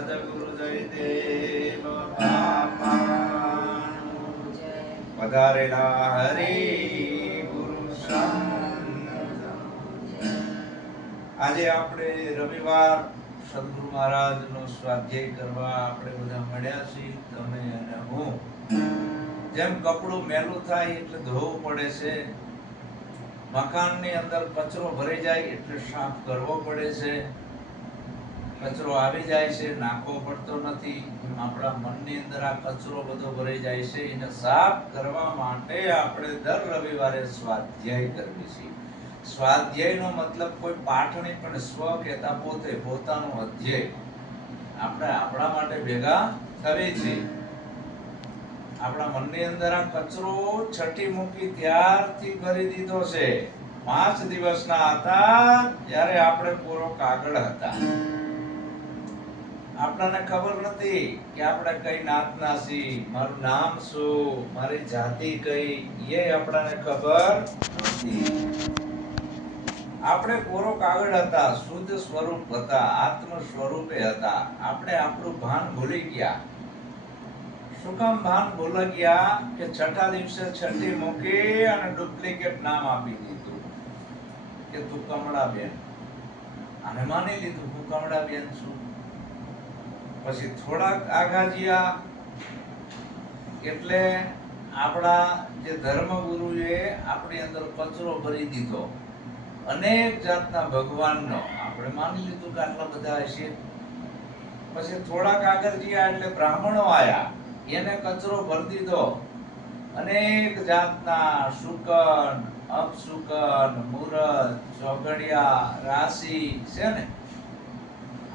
સદગુરુ જયદેવ બાપાનું જય. પધારેલા હરિ ગુરુ સંત. આજે આપણે રવિવાર સદગુરુ મહારાજનો સ્વાધ્યાય કરવા આપણે બધા મળ્યા છીએ, તમે અને હું. જેમ કપડું મેલું થાય એટલે ધોવું પડે છે, મકાનની અંદર કચરો ભરાઈ જાય એટલે સાફ કરવો પડે છે, કચરો આવી જાય છે નાખવો પડતો નથી. આપણા મનની અંદર આ કચરો બધો ભરાઈ જાય છે, એને સાફ કરવા માટે આપણે દર રવિવારે સ્વાધ્યાય કરવી છે. સ્વાધ્યાયનો મતલબ કોઈ પાઠ નહીં, પણ સ્વ કહેતા પોતે, પોતાનું અધ્યાય આપણે આપણા માટે ભેગા થવી છે. આપણા મનની અંદર આ કચરો છઠ્ઠી મૂકી ત્યારથી કરી દીધો છે. 5 દિવસના હતા ત્યારે આપણે પૂરો કાગળ હતા. આપણને ખબર નથી કે આપણે કઈ નાતના છીએ, મારું નામ શું, મારી જાતિ કઈ, એ આપણને ખબર નથી. આપણે કોરો કાગળ હતા, શુદ્ધ સ્વરૂપ હતા, આત્મ સ્વરૂપે હતા. આપણે આપણું ભાન ભૂલી ગયા. શું કામ ભાન ભૂલી ગયા? કે છઠ્ઠા દિવસે છઠ્ઠી મૂકી અને ડુપ્લિકેટ નામ આપી દીધું કે તું કમળાબેન. અને માની લીધું હું કમળાબેન છું. પછી થોડાક આગા ગયા એટલે આપણા જે ધર્મગુરુએ આપણી અંદર કચરો ભરી દીધો, અનેક જાતના ભગવાનનો. આપણે માની લીધું કે આટલા બધા હશે. પછી થોડાક આગળ ગયા એટલે બ્રાહ્મણો આયા, એને કચરો ભરી દીધો. અનેક જાતના શુકન, અપશુકન, મૂરત, ચોગડિયા, રાશિ છે ને,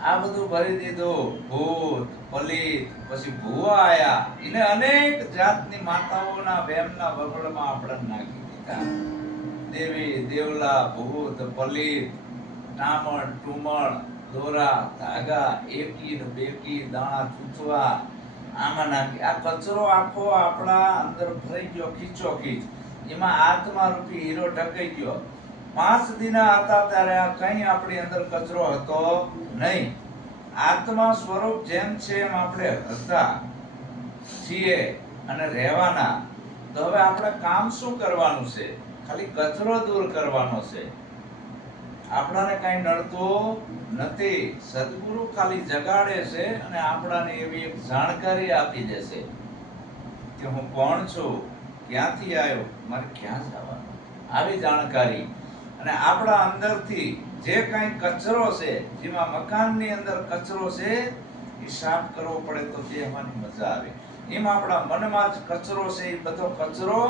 આ બધું ભરી દીધું. ભૂત, પલિત, પછી ભુવા આયા, એને અનેક જાતની માતાઓના વેમના વગળમાં આપણે નાખી દીધા. દેવી, દેવલા, ભૂત, પલિત, ટામણ, ટુમણ, દોરા, ધાગા, એકી ને બેકી, દાણા ચૂચવા આમાં નાખી. આ કચરો આખો આપણા અંદર ભરાઈ ગયો, ખીચોખીચ. એમાં આત્મા રૂપી હીરો ઢકાઈ ગયો. 5 દિના હતા ત્યારે આ કઈ આપણી અંદર કચરો હતો નહીં. આત્મા સ્વરૂપ જેમ છે એમ આપણે હતા, છીએ અને રહેવાના. તો હવે આપણે કામ શું કરવાનું છે? ખાલી કચરો દૂર કરવાનો છે. આપણાને કઈ નડતું નથી. સદગુરુ ખાલી જગાડે છે અને આપણાને એવી એક જાણકારી આપી દેશે કે હું કોણ છું, ક્યાંથી આવ્યો, મારે ક્યાં જવાનું, આવી જાણકારી. અને આપણા અંદરથી જે કઈ કચરો છે, જેમાં મકાનની અંદર કચરો છે, એ સાફ કરવો પડે તો તેમાંની મજા આવે. એમ આપણા મનમાં જ કચરો છે, એ બધો કચરો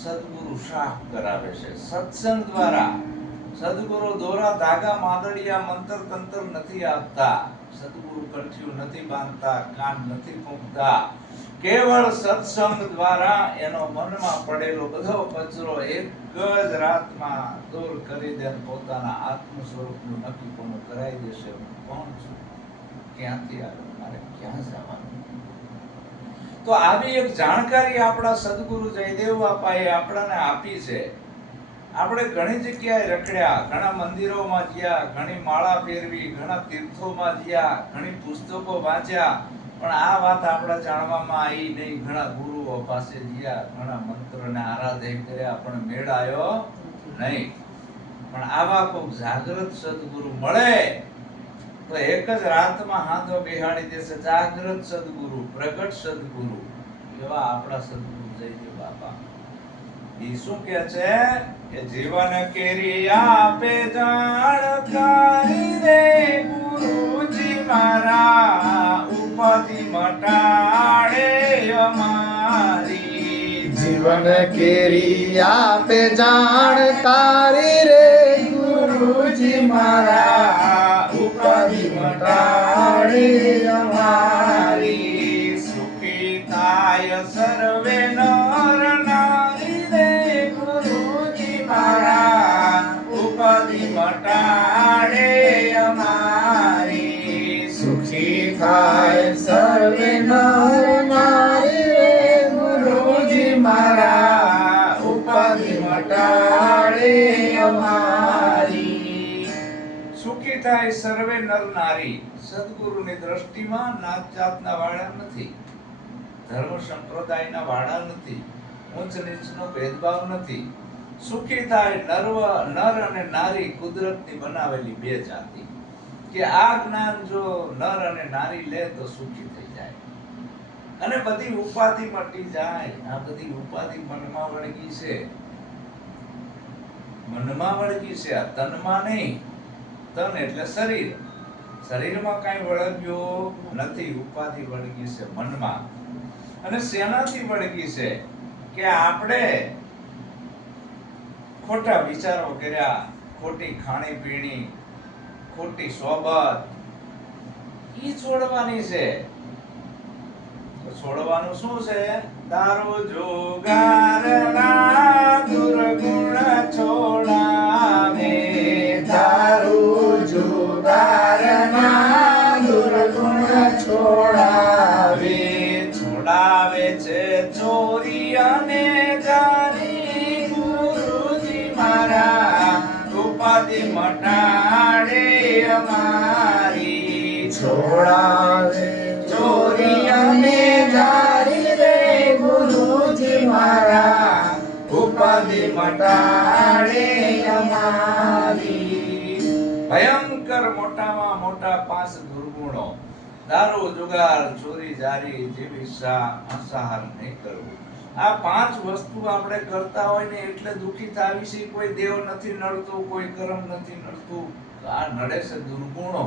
સદગુરુ સાફ કરાવે છે સત્સંગ દ્વારા. સદગુરુ દોરા, ધાગા, માદડિયા, મંત્ર તંત્ર નથી આપતા. સદગુરુ કંઠિયું નથી બાંધતા, કાન નથી ફૂંકતા. કેવળ સત્સંગ દ્વારા એનો મનમાં પડેલો બધો કચરો એક જ રાતમાં દૂર કરી દે, પોતાના આત્મ સ્વરૂપનું નક્કી કોનું કરાવી દેશે. હું કોણ છું, ક્યાંથી આવ્યો, મારે ક્યાં જવાનું. તો આવી એક જાણકારી આપણા સદગુરુ જયદેવ બાપાએ આપણને આપી છે. આપણે ઘણી જગ્યાએ રખડ્યા, ઘણા મંદિરોમાં ગયા, ઘણી માળા ફેરવી, ઘણા તીર્થોમાં ગયા, ઘણી પુસ્તકો વાંચ્યા, પણ આ વાત આપણે જાણવામાં આવી નહીં. ઘણા ગુરુઓ પાસે ગયા, ઘણા મંત્રને આરાધના કર્યા, પણ મેળ આવ્યો નહીં. પણ આવા કોઈ જાગૃત સદગુરુ મળે તો એક જ રાતમાં હાથો બેહાડી દેશે. જાગૃત સદગુરુ, પ્રગટ સદગુરુ, એવા આપણા સદગુરુ જયદેવ બાપા. એ શું કહે છે કે જીવન કેરી આપે જાણકારી રે ગુરુજી મારા, ઉપાધિ મટાડે અમારી. જીવન કેરી આપે જાણકારી રે ગુરુજી મારા, ઉપાધિ મટાડે અમારી. સુખી થાય સર્વે નર નારી રે ગુરુજી મારા, ઉપાધિ મટાડે અમારી. સુખી થાય સર્વે નર નારી રે ગુરુજી મારા, ઉપાધિ મટાડે થાય સર્વે નર નારી. સદગુરુની દ્રષ્ટિમાં નાત જાતના વાળા નથી, ધર્મ સંપ્રદાયના વાળા નથી, ઊંચ નીચનો ભેદભાવ નથી. સુખી થાય નર અને નારી, કુદરતની બનાવેલી બે જાતિ. કે આ જ્ઞાન જો નર અને નારી લે તો સુખી થઈ જાય અને બધી ઉપાધિ મટી જાય. આ બધી ઉપાધિ મનમાં વળગી છે, મનમાં વળગી છે, આ તનમાં નહીં. તન એટલે શરીર, શરીરમાં કાંઈ વળગ્યો નથી. ઉપાધિ વળગી છે મનમાં. અને શેનાથી વળગી છે? કે આપણે ખોટા વિચારો કર્યા, ખોટી ખાણી પીણી, ખોટી સોબત, ઈ છોડવાની છે. તો છોડવાનું શું છે? દારૂ જુગારના દુર્ગુણ છોડાવે. દારૂ જુગારના દુર્ગુણ છોડાવે. છોડાવે છે ચોરી અને જારી. ગુરુજી મારા ઉપાધિ મટાડે અમારી. છોડાવે ચોરી અને જારી રે ગુરુજી મારા ઉપાધિ મટાડે અમારી. ભયંકર મોટામાં મોટા 5 દુર્ગુણો: દારૂ, જુગાર, ચોરી, જારી, જીવીષા, માંસાહાર નહીં કરવું. આ 5 વસ્તુ આપણે કરતા હોય ને એટલે દુખી થાવી છે. કોઈ દેવ નથી નડતું, કોઈ કર્મ નથી નડતું, આ નડે છે દુર્ગુણો.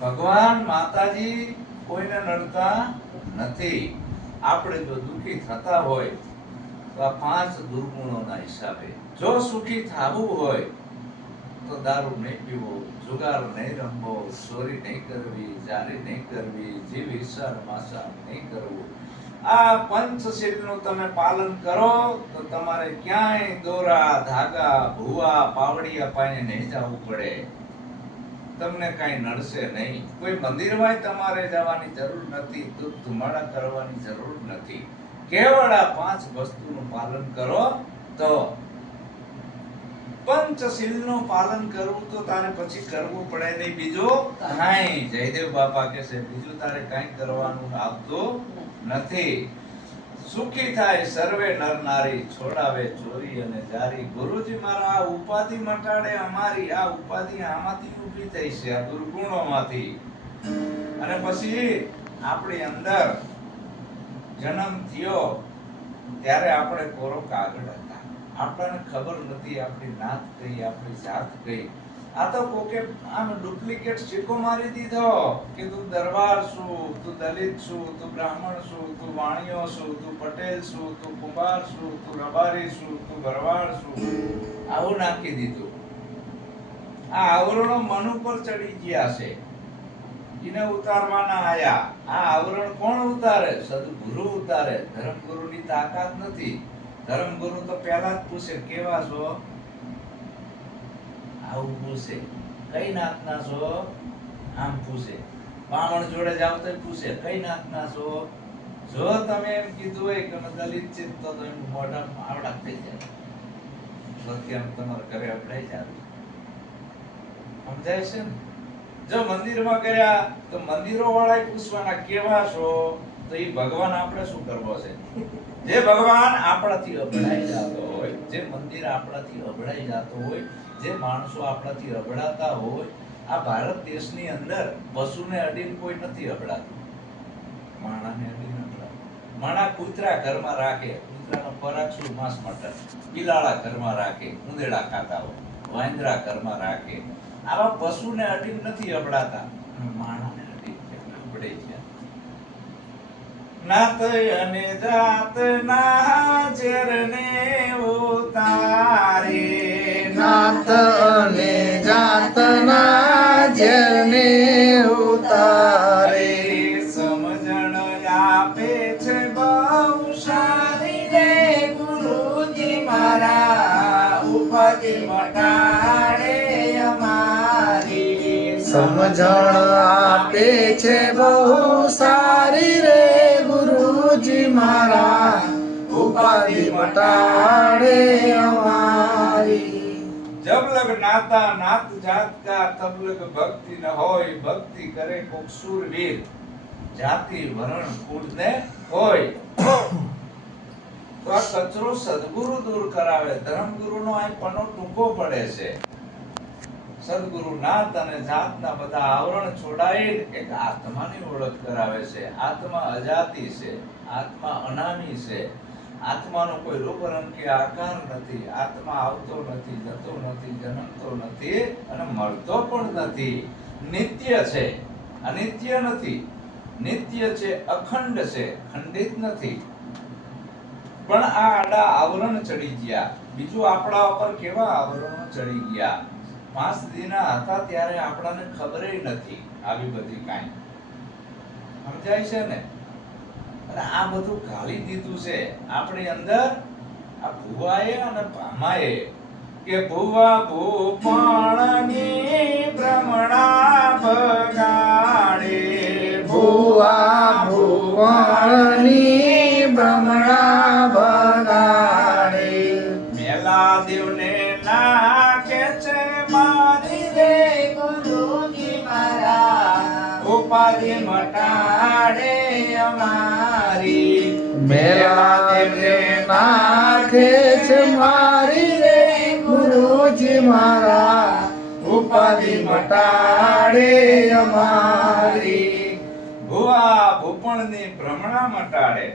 ભગવાન માતાજી કોઈને નડતા નથી. આપણે જો દુખી થતા હોય તો આ 5 દુર્ગુણોના હિસાબે. જો સુખી થવું હોય તો દારૂ નહીં પીવો, જુગાર નહીં રમવો, ચોરી નહીં કરવી, જારી નહીં કરવી, જીવ ઈર્ષા માંસાહાર નહીં કરવું. આ પંચશીલનું તમે પાલન કરો તો તમારે ક્યાંય દોરા, ધાગા, ભૂવા, પાવડિયા પાઈને નહીં જવું પડે. તમને કાંઈ નડશે નહીં. કોઈ મંદિરમાં તમારે જવાની જરૂર નથી, ધૂપ ધુમાડા કરવાની જરૂર નથી. કેવળ આ 5 વસ્તુનું પાલન કરો તો. પંચશીલનું પાલન કરવું તો તારે પછી કરવું પડે નહીં બીજું કાંઈ. જયદેવ બાપા કહે છે બીજું તારે કાંઈ કરવાનું આવતું નથી. સુખી થાય સર્વે નર નારી, છોડાવે ચોરી અને જારી. ગુરુજી મારા આ ઉપાધિ મટાડે અમારી. આ ઉપાધિ આમાંથી ઊભી થઈ છે, આ દુર્ગુણોમાંથી. અને પછી આપણી અંદર જન્મ થયો ત્યારે આપણે કોરો કાગળ હતા. આપણને ખબર નથી આપણી નાત કઈ, આપણી જાત કઈ. આ તો કોકે આમ ડુપ્લિકેટ સિક્કો મારી દીધો કે તું દરબાર છું, તું દલિત છું, તું બ્રાહ્મણ છું, તું વાણિયો છું, તું પટેલ છું, તું કુંભાર છું, તું રબારી છું, તું ભરવાડ છું. આવું નાખી દીધું. આ આવરણો મન ઉપર ચડી ગયા છે, એને ઉતારવાના આયા. આ આવરણ કોણ ઉતારે? સદગુરુ ઉતારે. ધર્મગુરુની તાકાત નથી. ધર્મગુરુ તો પહેલા જ પૂછે કેવા છો, આવું પૂછે. કઈ નાતના છો, આમ પૂછે. બામણ જોડે જાવ તો પૂછે કઈ નાતના છો. જો તમે એમ કીધું હોય કે અમે દલિત છે તો એમ મોઢામાં આવડા થઈ જાય. સત્યમ તમારા ઘરે અપડાઈ જાય. સમજાય છે ને? જો મંદિરમાં ગયા તો મંદિરો વાળા પૂછવાના કેવા છો, તો એ ભગવાન આપણે શું કરવો છે? જે ભગવાન આપણાથી અભડાઈ જતો હોય, જે મંદિર આપણાથી અભડાઈ જતો હોય, જે માણસો આપણાથી અભડાતા હોય. આ ભારત દેશની અંદર પશુને અડીને કોઈ નથી અભડાતું, માણાને અડીને અભડાતું. માણા કૂતરા ઘરમાં રાખે, કૂતરાનો ખોરાક શું? માંસ મટન. બિલાડા ઘરમાં રાખે, ઉંદેડા ખાતા હોય. વાંદરા ઘરમાં રાખે. આવા પશુને અડીને નથી અભડાતા, માણાને અડીને અભડાઈ ગયા. નાત અને જાત ના ઝેરને ઉતારે. નાત અને જાત ના ઝેરને ઉતારે. સમજણ આપે છે બહુ સારી રે ગુરુજી મારા, ઉપાધિ મટાડે અમારી. સમજણ આપે છે બહુ સારી રે ગુરુજી મારા, ઉપાધિ મટાડે અમારી. जब लग नाता नात जात का तब लग भक्ति न होय भक्ति करे कोक शूरवीर जाति वरण कुળ ने होय તો આ કચરો સદગુરુ દૂર કરાવે ધર્મગુરુનો આ પનો ટૂંકો પડે છે સદગુરુ નાત અને જાતના બધા આવરણ છોડાઈ એક આત્માની ઓળખ કરાવે છે આત્મા અજાતિ છે આત્મા અનામી છે આત્માનો કોઈ રૂપ રંગ કે આકાર નથી આત્મા આવતો નથી જતો નથી જન્મતો નથી અને મરતો પણ નથી નિત્ય છે અનિત્ય નથી નિત્ય છે અખંડ છે ખંડિત નથી પણ આ આડા આવરણ ચડી ગયા બીજું આપણા ઉપર કેવા આવરણો ચડી ગયા 5 દીના હતા ત્યારે આપણાને ખબરે નથી આવી બધી કાંઈ સમજાય છે ને અને આ બધું ગાળી દીધું છે આપણી અંદર આ ભુવાએ અને ભામાએ કે ભુવા ભૂપણની ભ્રમણા ભગાડે ભુવા ભુવનની ભ્રમણા ભગાડે મેલા દેવને નાખે છે મારી રે ગુરુજી મારા ઉપાધિ મટાડે અમારી મેલા દેવને નાખે છે મારી રે ગુરુજી મારા ઉપાધિ મટાડે અમારી ભુવા ભૂપણની ભ્રમણા મટાડે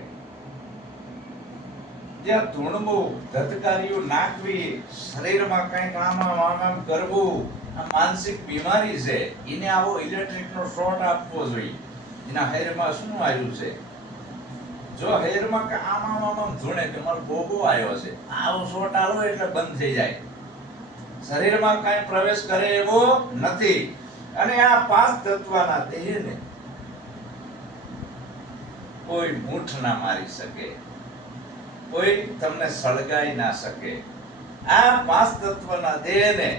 જ્યાં ધૂણવું ધધકારીઓ નાખવી શરીરમાં કંઈક આમ કરવું આ માનસિક બીમારી છે એને આવો ઇલેક્ટ્રિકનો શોર્ટ આપવો જોઈએ એના હેરમાં શું આવ્યું છે જો હેરમાં કે આમ ધૂણે કે મારો ગોગો આવ્યો છે આવો શોર્ટ આવો એટલે બંધ થઈ જાય શરીરમાં કાંઈ પ્રવેશ કરે એવો નથી અને આ 5 તત્વના દેહને કોઈ મૂઠ ના મારી શકે કોઈ તમને સળગાઈ ના શકે આ 5 તત્વના દેહને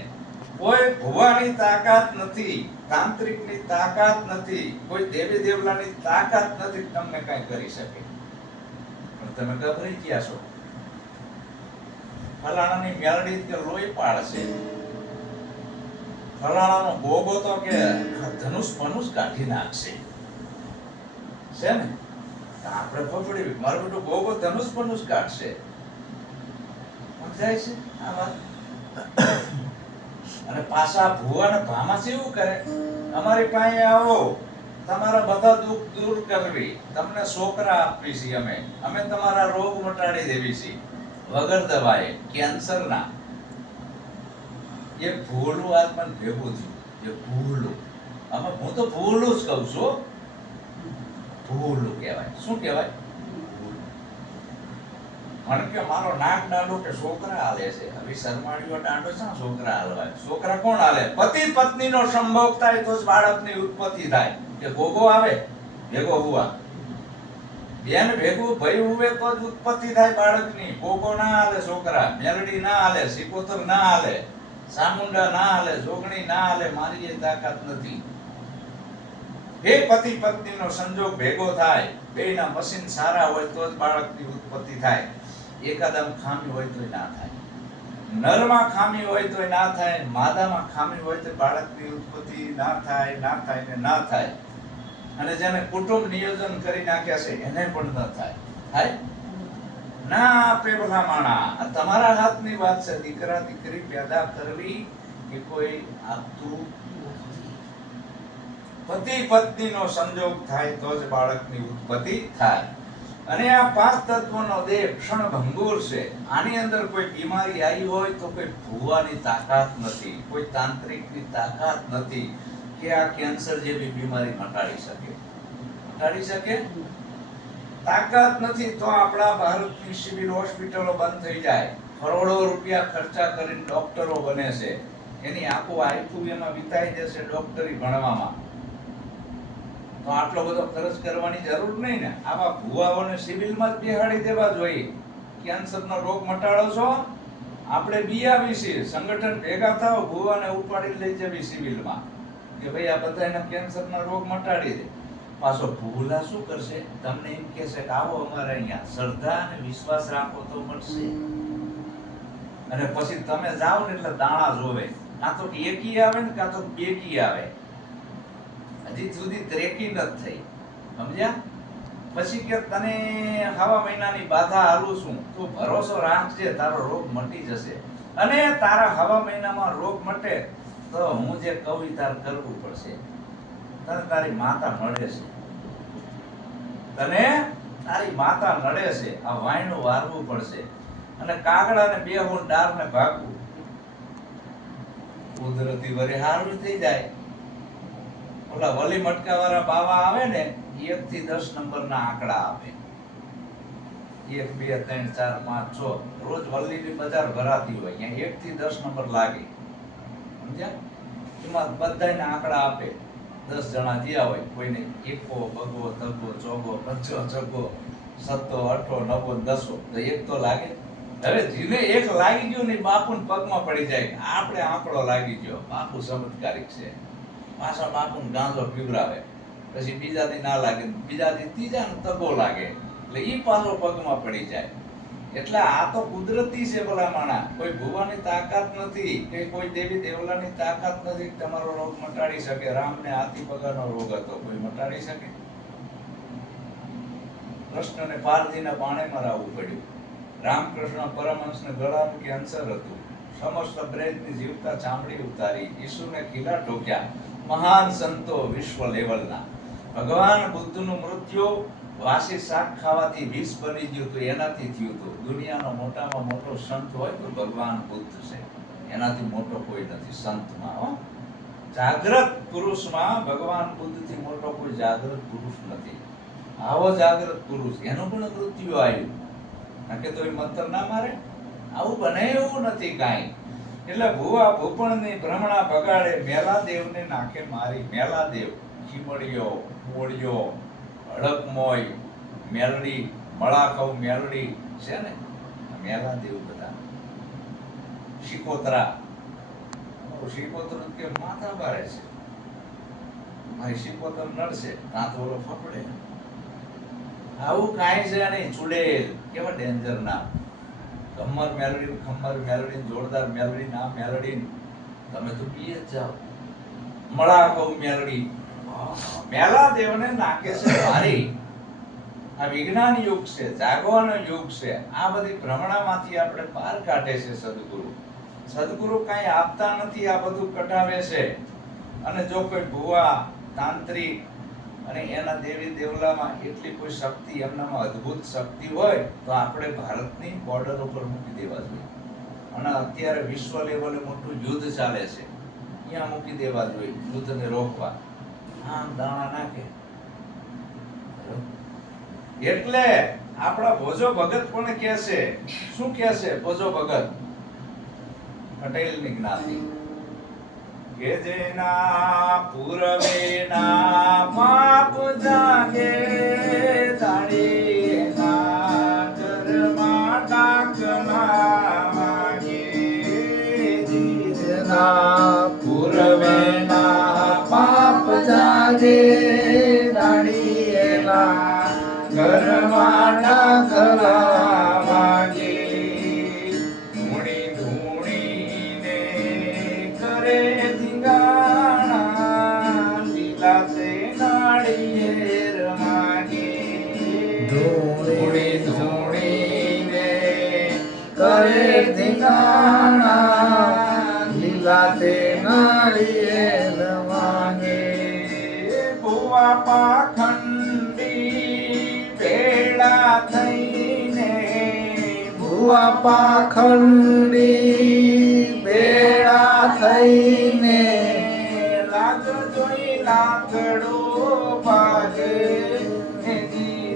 કોઈ ભુવાની તાકાત નથી તાંત્રિકની તાકાત નથી કોઈ દેવી દેવલાની તાકાત નથી તમને કાંઈ કરી શકે પણ તમે ગભરાઈ ગયા છો ફલાણાની મેલડી કે લોહી પાડશે ફલાણાનો ગોગો તો કે ધનુષ પનુષ કાઢી નાખશે છે ને આપણે પકડી મારું બેટું ગોગો ધનુષ પનુષ કાઢશે સમજાય છે આ વાત અને પાછા ભુવા ને ભામા એવું કરે અમારી પાસે આવો તમારા બધા દુઃખ દૂર કરવી તમને છોકરા આપવી છે અમે તમારા રોગ મટાડી દેવી છે વગર દવાએ કેન્સરના એ ભૂલું આત્મન ભેગું થયું એ ભૂલું હું તો ભૂલું જ કહું છું ભૂલું કહેવાય શું કહેવાય મને કે મારો નાક દાંડો કે છોકરા હાલે છે હવે શરમાળીઓ દાંડો છે ને છોકરા હાલવાય છોકરા કોણ હાલે પતિ પત્નીનો સંભોગ થાય તો જ બાળકની ઉત્પત્તિ થાય કે ગોગો આવે ભેગો હુવા બેન ભેગું ભઈ હુવે તો જ ઉત્પત્તિ થાય બાળકની ગોગો ના હાલે છોકરા મેલડી ના હાલે સિકોતર ના હાલે સામુંડા ના હાલે જોગણી ના હાલે મારી એ તાકાત નથી એ પતિ પત્નીનો સંજોગ ભેગો થાય બેયના મશીન સારા હોય તો જ બાળકની ઉત્પત્તિ થાય એકાદમ ખામી હોય તો ના થાય નરમાં ખામી હોય તો ના થાય માદામાં ખામી હોય તો બાળકની ઉત્પત્તિ ના થાય ને ના થાય અને જેને કુટુંબ નિયોજન કરી નાખ્યા છે એને પણ ન થાય થાય ના આપે ભલા માણા આ તમારા હાથની વાત છે દીકરા દીકરી પેદા કરવી કે કોઈ આપતું પતિ પત્નીનો સંજોગ થાય તો જ બાળકની ઉત્પત્તિ થાય અને આ 5 તત્વનો દેહ ક્ષણભંગુર છે આની અંદર કોઈ બીમારી આવી હોય તો કોઈ ભુવાની તાકાત નથી કોઈ તાંત્રિકની તાકાત નથી કે આ કેન્સર જેવી બીમારી મટાડી શકે તાકાત નથી તો આપણા ભારતની સિવિલ હોસ્પિટલો બંધ થઈ જાય કરોડો રૂપિયા ખર્ચા કરીને ડોક્ટરો બને છે એની આખું આયુ એમાં વિતાઈ જશે ડોક્ટરી ભણવામાં તો આટલો બધો ખર્ચ કરવાની જરૂર નહીં ને આવા ભુવાઓને સિવિલમાં જ બેહાડી દેવા જોઈએ કેન્સરનો રોગ મટાડો છો આપણે બીઆવી છે સંગઠન ભેગા થાવ ભુવાને ઉપાડી લઈ જવી સિવિલમાં કે ભાઈ આ બધાના કેન્સરનો રોગ મટાડી દે પાછો ભૂલા શું કરશે તમને એમ કહેશે કે આવો અમારે અહીંયા શ્રદ્ધા અને વિશ્વાસ રાખો તો મળશે અને પછી તમે જાઓ ને એટલે દાણા જોવે, કાં તો એકી આવે ને કાં તો બેકી આવે, હજી સુધી ત્રેકી નથી થઈ, સમજ્યા? પછી કે તને હવા મહિનાની બાધા હાલું છું, તું ભરોસો રાખજે, તારો રોગ મટી જશે. અને તારા હવા મહિનામાં રોગ મટે તો હું જે કહું ઈ તારે કરવું પડશે. તને તારી માતા મળે છે, તને તારી માતા નડે છે, આ વાયણું વારવું પડશે અને કાગડાને બેહું ડારને ભાગવું. કુદરતી વરે હારું થઈ જાય. ઓલા વલી મટકા વાળા બાવા આવે ને, 1 થી 10 નંબરના આંકડા આપે, 1 2 3 4 5 6. રોજ વલ્લીની બજાર ભરાતી હોય, ત્યાં 1 થી 10 નંબર લાગે, સમજ્યા? એમાં બધાયના આંકડા આપે. 10 જણા જ્યાં હોય, કોઈને એકો બગો તગો ચોગો પંચો છગો સત્તો અઠો નવો દસો, તો એક તો લાગે. હવે જીને એક લાગી ગયું ને બાપુને પગમાં પડી જાય, આપણે આંકડો લાગી ગયો, બાપુ ચમત્કારિક છે. પાછા બાપુને ગાંજો પીવરાવે, પછી બીજા દી ના લાગે, બીજા દી ત્રીજા ને તગો લાગે, એટલે ઈ પાછો પગમાં પડી જાય. એટલે આ તો કુદરતી છે ભલા માણા. કોઈ ભુવાની તાકાત નથી કે કોઈ દેવી દેવલાની તાકાત નથી કે તમારો રોગ મટાડી શકે. રામને હાથી પગાનો રોગ હતો, કોઈ મટાડી શકે? કૃષ્ણને પારધીના પાણે મરાવવું પડ્યું. રામકૃષ્ણ પરમહંસને ગળાનું કેન્સર હતું, સમસ્ત બ્રેજની જીવતા ચામડી ઉતારી, ઈસુને ખીલા ઠોક્યા. મહાન સંતો વિશ્વ લેવલના. ભગવાન બુદ્ધનું મૃત્યુ વાસી શાક ખાવાથી વિષ બની ગયું હતું, એનાથી થયું હતું. દુનિયાનો મોટામાં મોટો સંત હોય તો ભગવાન બુદ્ધ છે, એનાથી મોટો કોઈ નથી સંતમાં. હો, જાગ્રત પુરુષમાં ભગવાન બુદ્ધથી મોટો કોઈ જાગ્રત પુરુષ નથી. આવો જાગ્રત પુરુષ, એનું પણ મૃત્યુ આવ્યું, કે તો એ મંત્ર ના મારે? આવું બને એવું નથી કાંઈ. એટલે ભુવા ભૂપણની ભ્રમણા બગાડે, મેલાદેવને નાખે મારી. મેલાદેવ, ખીમડિયો, મોડિયો, હડકમોય, મેલડી, મળાખવ મેલડી છે ને, મેલાદેવ બધા. શિકોતરા, શિકોતરું કે માથા બારે છે, મારી શિકોતર નડશે, કાં તો ઓલો ફફડે. આવું કાંઈ છે નહીં. ચુડેલ, કેવા ડેન્જર નામ. ખમ્મર મેલડી, ખમ્મર મેલડી, જોરદાર મેલડી, ના મેલડી તમે તો પીએ જ જાઓ. મળાખવ મેલડી, મેલાદેવને નાકે છે મારી. આ વિજ્ઞાન યુગ છે, જાગવાનો યુગ છે. આ બધી ભ્રમણામાંથી આપણે બહાર કાઢે છે સદગુરુ. સદગુરુ કાંઈ આપતા નથી, આ બધું કઢાવે છે. અને જો કોઈ ભુવા તાંત્રિક અને એના દેવી દેવલામાં એટલી કોઈ શક્તિ, એમનામાં અદ્ભુત શક્તિ હોય તો આપણે ભારતની બોર્ડર ઉપર મૂકી દેવા જોઈએ. અને અત્યારે વિશ્વ લેવલે મોટું યુદ્ધ ચાલે છે, ત્યાં મૂકી દેવા જોઈએ યુદ્ધને રોકવા. આમ દાણા નાખે. એટલે આપણા ભોજો ભગત પણ કહે છે, શું કહે છે ભોજો ભગત? પટેલની જ્ઞાતિ કે જેના પૂર્વેના પાપ જાગે, દાડીના ઘરમાં ડાકલા વાગે. જેના પૂર્વેના પાપ જાગે, દાડીના ઘરમાં ડાકલા વાગે. ધૂણી ધૂણીને કરે ધીંગાણા, લીલા તે નાળિયેર માગે. ધૂણી ધૂણીને કરે ધીંગાણા, લીલા તે નાળિયેર વાગે. ભુવા પાખંડી ભેળા થઈને, ભુવા પાખંડી ભેળા થઈને, લાગ જોઈ લાકડો ભાગે.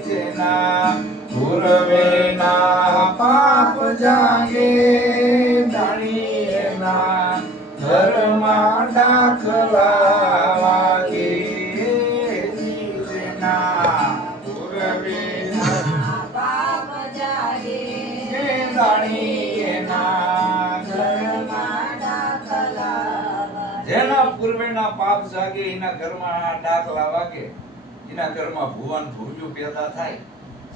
જેના પૂર્વેના પાપ જાગે, દાડીના ઘરમાં ડાકલા વાગે. જેના પૂર્વેના પાપ જાગે, દાડીના ઘરમાં ડાકલા વાગે. જેના પૂર્વેના પાપ જાગે, એના ઘરમાં ડાકલા વાગે. એના ઘરમાં ભુવન ભૂર્યું પેદા થાય.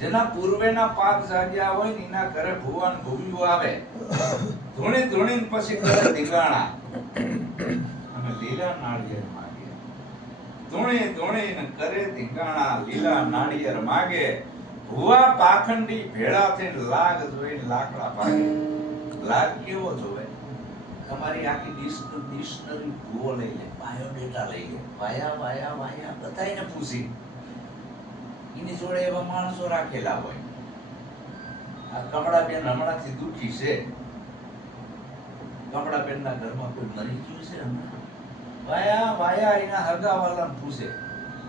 જેના પૂર્વેના પાપ જાગ્યા હોય ને એના ઘરે ભુવન ભૂવ્યું આવે ધૂણી ધૂણીને પછી કરે ધીંગાણા અને લીલા નાળિયેર માગે ધૂણી ધૂણીને કરે ધીંગાણા લીલા નાળિયેર માગે ભુવા પાખંડી ભેળા થઈને લાગ જોઈને લાકડા ભાગે લાગ કેવો જોવે તમારી આખી ડિક્શનરી ભૂવો લઈ લે બાયોડેટા લઈ લે વાયા વાયા વાયા બધાયને પૂછી એની જોડે એવા માણસો રાખેલા હોય આ કમળાબેન હમણાંથી દુખી છે કમળાબેનના ઘરમાં કોઈ મરી ગયું છે હમણાં વાયા વાયા એના હગાવાલાને પૂછે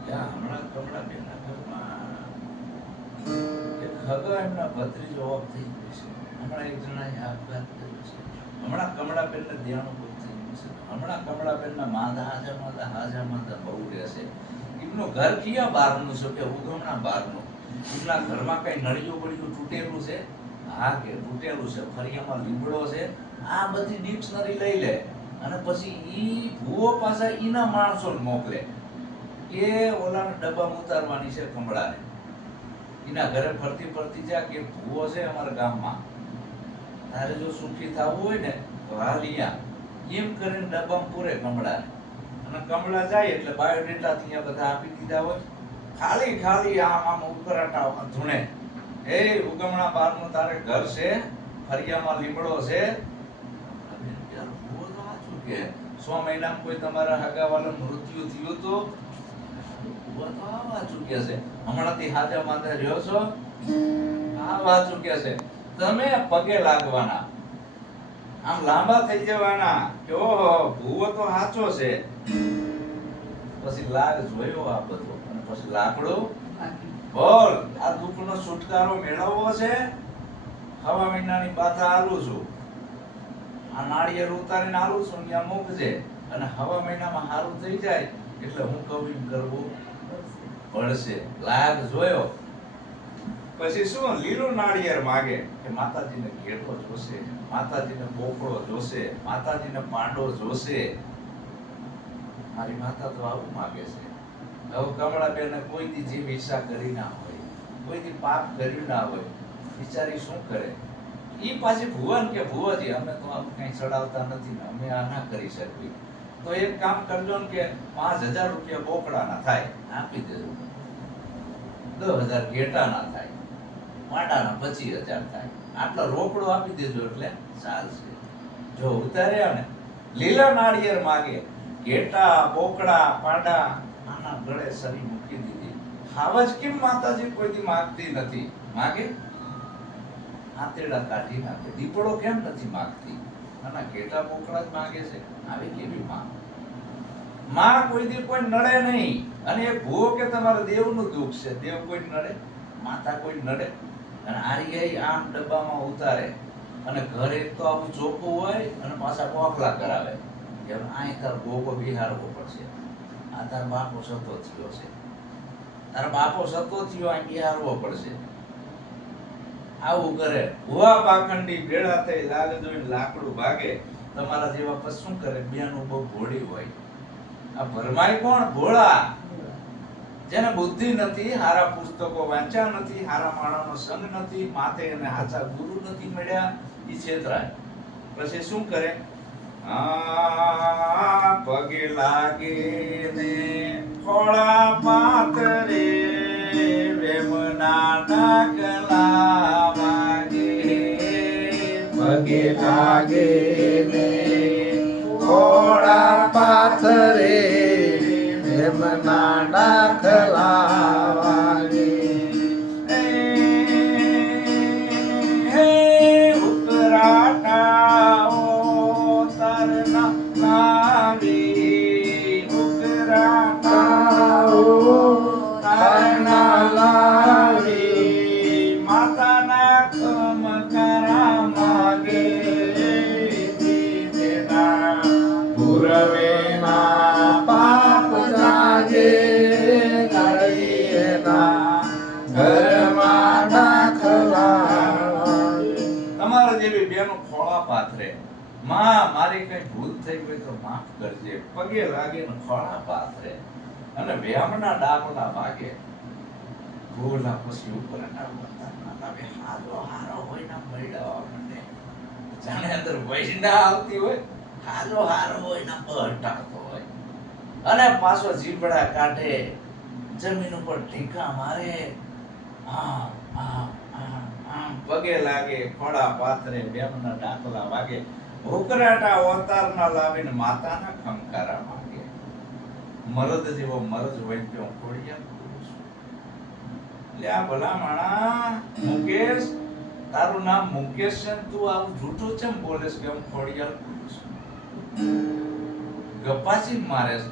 કે હમણાં કમળાબેનના ઘરમાં એક હગા એમના ભત્રીજો ઓફ થઈ ગયો છે હમણાં એક જણાએ આપઘાત કર્યો છે હમણાં કમળાબેનને ધ્યાન ઉપર થઈ ગયું છે હમણાં કમળાબેનના માંદા હાજા માંદા બહુ રહેશે એમનું ઘર ક્યાં બહારનું છે કે ઉગમણા બહારનું એમના ઘરમાં કઈ નળિયું બળિયું તૂટેલું છે હા કે તૂટેલું છે ફરિયામાં લીમડો છે આ બધી ડિક્શનરી લઈ લે અને પછી ઈ ભૂવો પાછા ઈના માણસોને મોકલે કે ઓલાને ડબ્બામાં ઉતારવાની છે કમળાને એના ઘરે ફરતી ફરતી જા કે ભૂવો છે અમારા ગામમાં તારે જો સુખી થવું હોય ને તો હાલ અહીંયા એમ કરીને ડબ્બામાં પૂરે કમળાને અને કમળા જાય એટલે બાયોડેટા ત્યાં બધા આપી દીધા હોય ખાલી ખાલી આમ ઉકરાટા ધૂણે એ ઉગમણા બારનું તારે ઘર છે ફરિયામાં લીમડો છે કે 100 મહિનામાં કોઈ તમારા હગાવાળા મૃત્યુ થયું તો આવા ચૂક્યા છે હમણાંથી હાજા માંદા રહ્યો છો આવા ચૂક્યા છે તમે પગે લાગવાના આમ લાંબા થઈ જવાના કે ઓહો ભૂવો તો સાચો છે પછી લાગ જોયો આ બધો અને પછી લાકડો બોલ આ દુઃખનો છુટકારો મેળવવો છે હવા મહિનાની બાધા આલું છું આ નાળિયેર ઉતારીને આલું છું ત્યાં મૂકજે અને હવા મહિનામાં સારું થઈ જાય એટલે હું કહું એમ કરવું પડશે લાગ જોયો પછી શું લીલું નાળિયેર માગે કે માતાજીને ઘેટો જોશે માતાજીને બોકડો જોશે માતાજીને પાંડો જોશે મારી માતા તો આવું માગે છે હવે કમળાબેને કોઈ દી જીવ ઈચ્છા કરી ના હોય કોઈ દી પાપ કર્યું ના હોય બિચારી શું કરે ઈ પાછી ભુવન કે ભુવાજી અમે તો આવું કઈ ચડાવતા નથી ને અમે આ ના કરી શકીએ તો એક કામ કરજો ને કે 5000 રૂપિયા બોકડાના થાય આપી દેજો 10000 ઘેટાના થાય પાંડાના 25000 થાય આટલો રોકડો આપી દેજો એટલે ચાલશે જો ઉતાર્યા ને લીલા નાળિયેર માગે ઘેટા બોકડા પાંડા આના ગળે સરી મૂકી દીધી હાવજ કેમ માતાજી કોઈ દી માંગતી નથી માગે આતેડા કાઢી નાખે દીપડો કેમ નથી માંગતી આના ઘેટા બોકડા જ માંગે છે આવી કેવી માં કોઈ દી કોઈ નડે નહીં અને એક ભૂવો કે તમારા દેવનું દુઃખ છે દેવ કોઈ નડે માતા કોઈ નડે અને આરિયાઈ આમ ડબ્બામાં ઉતારે અને ઘર એક તો આવું ચોખ્ખું હોય અને પાછા કોખલા કરાવે કે આય તાર ગોગો બિહારવો પડશે આ તાર બાપો સતો થયો છે તારા બાપો સતો થયો આ બિહારવો પડશે આવું કરે ભુવા પાખંડી ભેળા થઈ લાગ જોઈને લાકડું ભાગે તમારા જેવા પછી શું કરે બેનું બહુ ભોળી હોય આ ભરમાઈ કોણ ભોળા જેને બુદ્ધિ નથી હારા પુસ્તકો વાંચ્યા નથી હારા માણસનો સંગ નથી માથે એને હાચા ગુરુ નથી મળ્યા ઈ છેતરાય પછી શું કરે પગે લાગે ને ખોળા પાતરે વેમના ડાકલા વાગે પગે લાગે ને ખોળા પાથરે એમના ડાખલા વાગે ઉકરાટાઓ તરના લાવી ઉકરાટાઓ તરના લાવી માતાના કમકરા માગે પૂરવેના પાપ જાગે નળીએના ઘરમાં ડાખલા તમારા જેવી બેનો ખોળા પાથરે માં મારી કઈ ભૂલ થઈ હોય તો માફ કરજે પગે લાગે ને ખોળા પાથરે અને વ્યામના ડાકલા વાગે ભૂલા પછી ઉપર આવે હારો હોય ના મળ્યા મને જાણે અંદર વૈષ્ણા આવતી હોય હારો હોય ના બટાતો હોય અને પાછો જીભડા કાઢે જમીન ઉપર ઢીંકા મારે પગે લાગે ખોડા પાથરે બેમના ડાકલા વાગે ભૂકરાટા અવતારના લાવીને માતાના ખમકારા માંગે મરદ જેવો મરજ હોય તો ખોડિયા લે આ ભલા માણા મુકેશ તારું નામ મુકેશ છે ને તું આવું જૂઠું ચમ બોલેસ કે હું ખોડિયાર બોલું છું ગપ્પાચી મારે છે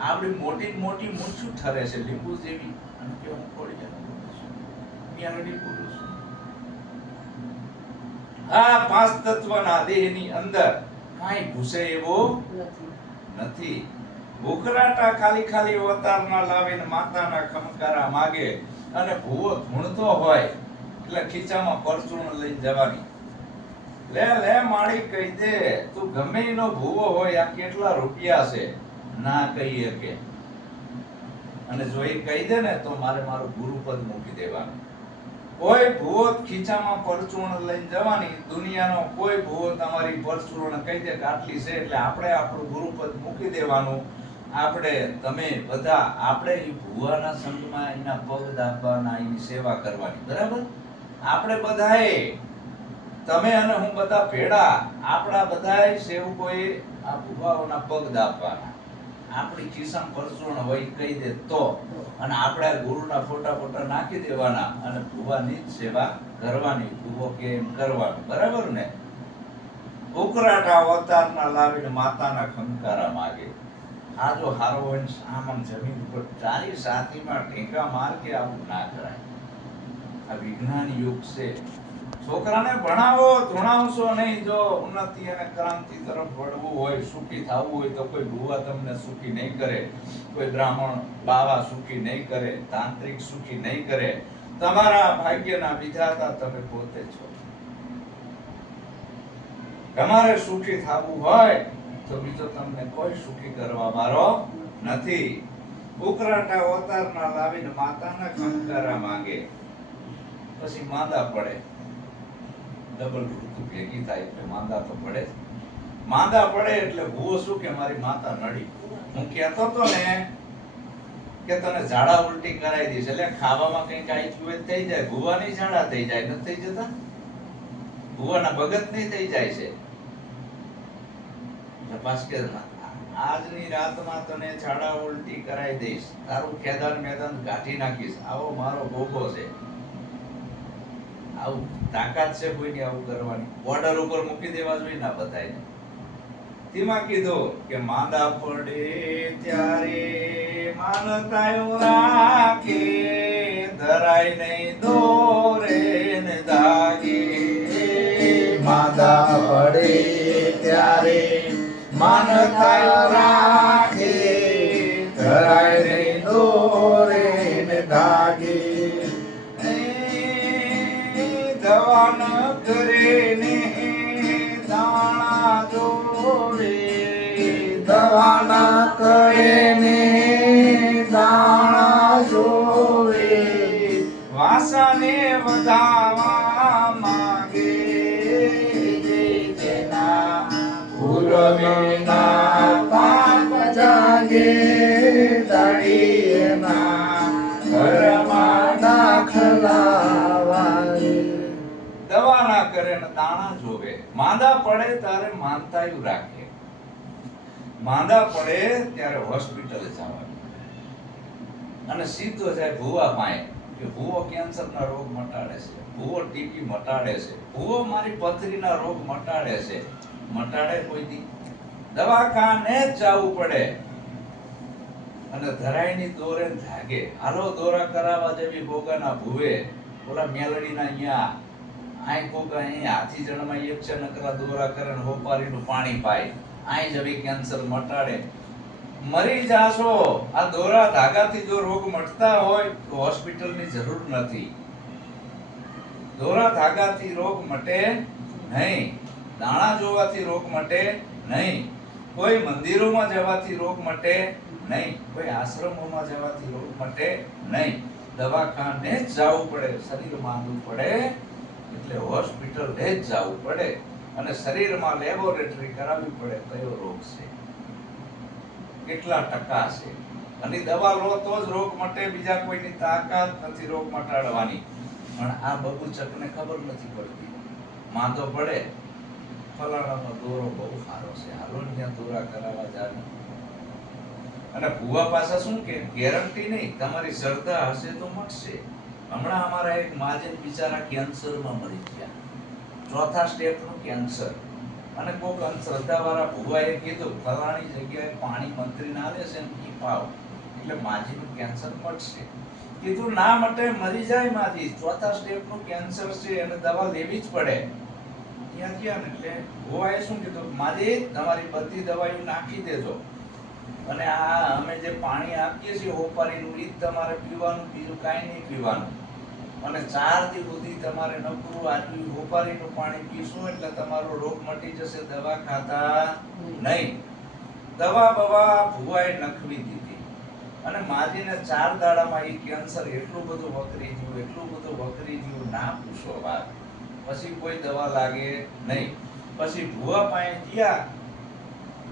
આપડી મોટી મોટી મૂછું ઠરે છે લીંબુ જેવી અને કે હું ખોડિયાર બોલું છું મ્યાલડી બોલું છું આ પાંચ તત્વના દેહની અંદર કાંઈ ઘૂસે એવો નથી ભૂખરાટા ખાલી ખાલી અવતારના લાવીને માતાના ખમકારા માગે અને ભૂવો ધૂણતો હોય એટલે ખીચામાં પરચૂણ લઈને જવાની લે માળી કહી દે તું ગમે એનો ભૂવો હોય આ કેટલા રૂપિયા છે ના કહીએ કે અને જો એ કહી દે ને તો મારે મારું ગુરુપદ મૂકી દેવાનું કોઈ ભૂવો ખીચામાં પરચૂણ લઈને જવાની દુનિયાનો કોઈ ભૂવો તમારી પરચૂણ કહી દે કે આટલી છે એટલે આપણે આપણું ગુરુપદ મૂકી દેવાનું આપણે તમે બધા આપણે એ ભુવાના સંગમાં એના પગ દાબવાના એની સેવા કરવાની બરાબર આપણે બધાએ તમે અને હું બધા ભેડા આપણા બધાએ સેવકોએ આ ભુવાઓના પગ દાબવાના આપણી ખિસ્સામાં પરચૂણ હોય કહી દે તો અને આપણે ગુરુના ફોટા નાખી દેવાના અને ભુવાની જ સેવા કરવાની ભુવો કે એમ કરવાનું બરાબર ને ઉકરાટા અવતારના લાવીને માતાના ખંકારા માગે આ જો હારો હોય આમ જમીન ઉપર ચારી સાથીમાં ઢેંકા માર કે આવું ના કરાય આ વિજ્ઞાન યુગ છે છોકરાને ભણાવો ધૂણાવશો નહીં જો ઉન્નતિ અને ક્રાંતિ તરફ વળવું હોય સુખી થવું હોય તો કોઈ ભુવા તમને સુખી નહીં કરે કોઈ બ્રાહ્મણ બાવા સુખી નહીં કરે તાંત્રિક સુખી નહીં કરે તમારા ભાગ્યના વિધાતા તમે પોતે છો તમારે સુખી થવું હોય તો બીજો તમને કોઈ સુખી કરવા વાળો નથી ઉકરાટા અવતારના લાવીને માતાના ખંકારા માંગે પછી માંદા પડે ડબલ ઋતુ ભેગી થાય એટલે માંદા તો પડે માંદા પડે એટલે ભૂવો શું કે મારી માતા નડી હું કહેતો તો ને કે તને ઝાડા ઉલટી કરાવી દઈશ એટલે ખાવામાં કંઈક આઈક્યુ થઈ જાય ભૂવાની ઝાડા થઈ જાય નથી થઈ જતા ભૂવાના ભગત નહીં થઈ જાય છે આજની રાતમાં તને ઝાડા ઉલટી કરાવી દઈશ તારું ખેદાન મેદાન ગાંઠી નાખીશ આવો મારો ગોગો છે આવું તાકાત છે કોઈની આવું કરવાની બોર્ડર ઉપર મૂકી દેવા જોઈએ ના બધાય તેમાં કીધું કે માંદા પડે ત્યારે માનતાયો રાખે ધરાય નહીં દોરે ને દાગે માંદા પડે ત્યારે માનતા રાખે ધરાય નહીં દોરે ને ધાગે દવા ન કરે ને દાણા જોવે દવા ના કરે ને દાણા જોવે વાસાને વધાવા માંગે જેના પૂરવીના પાપ જાગે દાડીના ઘરમાં દાખલાવાય દવા ના કરે ને દાણા જોવે માંદા પડે ત્યારે માનતાયું રાખે માંદા પડે ત્યારે હોસ્પિટલે જવાનું અને સીધો જાય ભુવા પાસે કે ભુવો કેન્સરના રોગ મટાડે છે ભુવો ટીબી મટાડે છે ભુવો મારી પથરીના રોગ મટાડે છે મટાડે કોઈ દી દવાખાને જ જવું પડે અને ધરાઈની દોરે જાગે હાલો દોરા કરાવવા જેવી ગોગાના ભુવે ઓલા મેલડીના અહીંયા આઈ કોકા અહીં હાથી જણમાં એક છે નકરા દોરા કરે ને હોપારીનું પાણી પાય આઈ જવી કેન્સર મટાડે મરી જાશો આ દોરા ધાગાથી જો રોગ મટતા હોય તો હોસ્પિટલની જરૂર નથી દોરા ધાગાથી રોગ મટે નહીં દાણા જોવાથી રોગ મટે નહીં કોઈ મંદિરોમાં જવાથી રોગ મટે નહીં કોઈ આશ્રમોમાં જવાથી રોગ મટે નહીં દવાખાને જ જવું પડે, શરીર માંદું પડે એટલે હોસ્પિટલે જ જવું પડે અને શરીરમાં લેબોરેટરી કરાવવી પડે કયો રોગ છે, કેટલા ટકા છે, અને દવા લો તો જ રોગ મટે, બીજા કોઈની તાકાત નથી રોગ મટાડવાની. પણ આ બબુચકને ખબર નથી પડતી, માંદો પડે ફલાણાનો દોરો બહુ સારો છે, હાલો ને ત્યાં દોરા કરાવવા જાને. અને ભુવા પાછા શું કે ગેરંટી નહીં, તમારી શ્રદ્ધા હશે તો મટશે. હમણાં અમારા એક માજન બિચારા કેન્સરમાં મરી ગયા, ચોથા સ્ટેપનું કેન્સર. અને કોક અંધશ્રદ્ધાવાળા ભુવાએ કીધું ફલાણી જગ્યાએ પાણી મંત્રી ના લે છે ને ઈ પાવ એટલે માજીનું કેન્સર મટશે. કીધું ના મટે, મરી જાય માજી, ચોથા સ્ટેપનું કેન્સર છે અને દવા લેવી જ પડે. ત્યાં ગયા ને એટલે ભુવાએ શું કીધું, માજી તમારી બધી દવાઓ નાખી દેજો અને આ અમે જે પાણી આપીએ છીએ હોપારીનું ઈ જ તમારે પીવાનું, બીજું કાંઈ નહીં પીવાનું. અને 4 દી સુધી તમારે નકરું આટલું હોપારીનું પાણી પીશું એટલે તમારો રોગ મટી જશે, દવા ખાતા નહીં. દવા બવા ભુવાએ નખવી દીધી અને માજીને 4 દાડામાં ઈ કેન્સર એટલું બધું વકરી ગયું, એટલું બધું વકરી ગયું, ના પૂછો વાત. પછી કોઈ દવા લાગે નહીં. પછી ભુવા પાસે ગયા,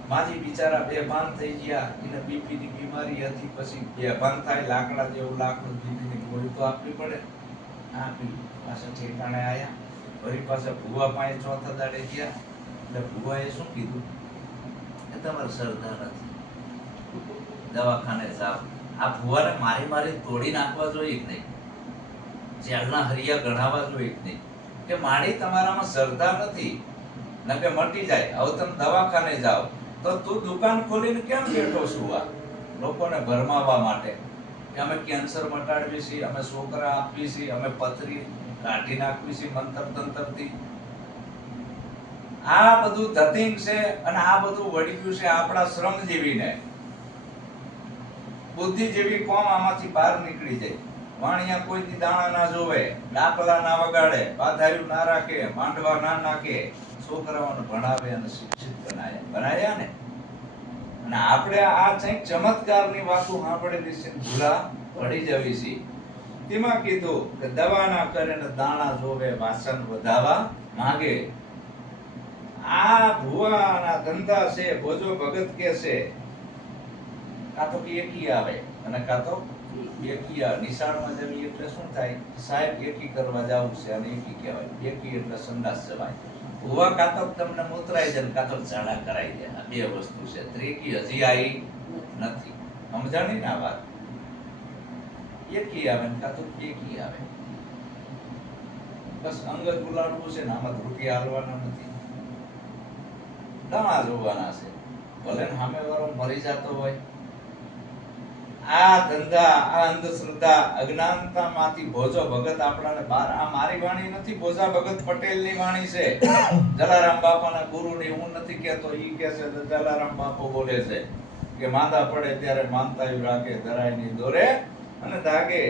માજી બિચારા બેભાન થઈ ગયા, એને બીપી ની બીમારી હતી. પછી બેભાન થાય, લાકડા જેવું લાકડું, બીપી ની ગોળી તો આપવી પડે, આપી પાછા ઠેકાણે આયા. વળી પાછા ભુવા પાસે ચોથા દાડે ગયા એટલે ભુવાએ શું કીધું કે તમારે શ્રદ્ધા નથી, દવાખાને જાઓ. આ ભુવાને મારી તોડી નાખવા જોઈએ કે નહીં, જેલના હરિયા ગણાવવા જોઈએ કે નહીં, કે મારી તમારામાં શ્રદ્ધા નથી, નકે મટી જાય. હવે તમે દવાખાને જાઓ તો તું દુકાન ખોલીને કેમ બેઠો છું આ લોકોને ભરમાવવા માટે કે અમે કેન્સર મટાડવી છીએ, અમે છોકરા આપવી છીએ, અમે પથરી કાઢી નાખવી છીએ મંતર તંત્રથી. આ બધું ધતિંગ છે અને આ બધું વળી ગયું છે આપણા શ્રમજીવીને. બુદ્ધિ જેવી કોમ આમાંથી બહાર નીકળી જાય. વાણિયા કોઈની દાણા ના જોવે, ડાકલા ના વગાડે, બાધાયું ના રાખે, માંડવા ના નાખે, છોકરાઓને ભણાવે અને શિક્ષિત બનાયા ને. અને આપણે આ કંઈક ચમત્કારની વાતો સાંભળેલી છે, ભૂલા પડી જવી છે. તેમાં કીધું કે દવા ના કરે ને દાણા જોવે, વાસણ વધાવા માંગે. આ ભુવાના ધંધા છે, ભોજો ભગત કે છે, કાં તો એકી આવે અને કાં તો એકી આવે. નિશાળમાં જવી એટલે શું થાય, સાહેબ એકી કરવા જાવું છે અને એકી કહેવાય. એકી એટલે સંડાસ જવાય. ભુવા કાં તો તમને મૂતરાઈ દે, કાં તો ઝાડા કરાઈ દે. આ બે વસ્તુ છે, ત્રેકી હજી આવી નથી. સમજાણી ના વાત? એકી આવે ને કાં તો એકી આવે. બસ અંગત ગુલાડવું છે ને આમાં રૂપિયા હાલવાના નથી, દાણા જોવાના છે. ભલે ને સામે વાળો મરી જતો હોય. આ ધંધા, આ અંધશ્રદ્ધા, અજ્ઞાનતામાંથી ભોજો ભગત આપણાને બહાર. આ મારી વાણી નથી, ભોજા ભગત પટેલની વાણી છે. જલારામ બાપાના ગુરુની હું નથી કહેતો, ઈ કહે છે. જલારામ બાપુ બોલે છે કે માંદા પડે ત્યારે માનતાયું રાખે, ધરાય ની દોરે અને દાગે.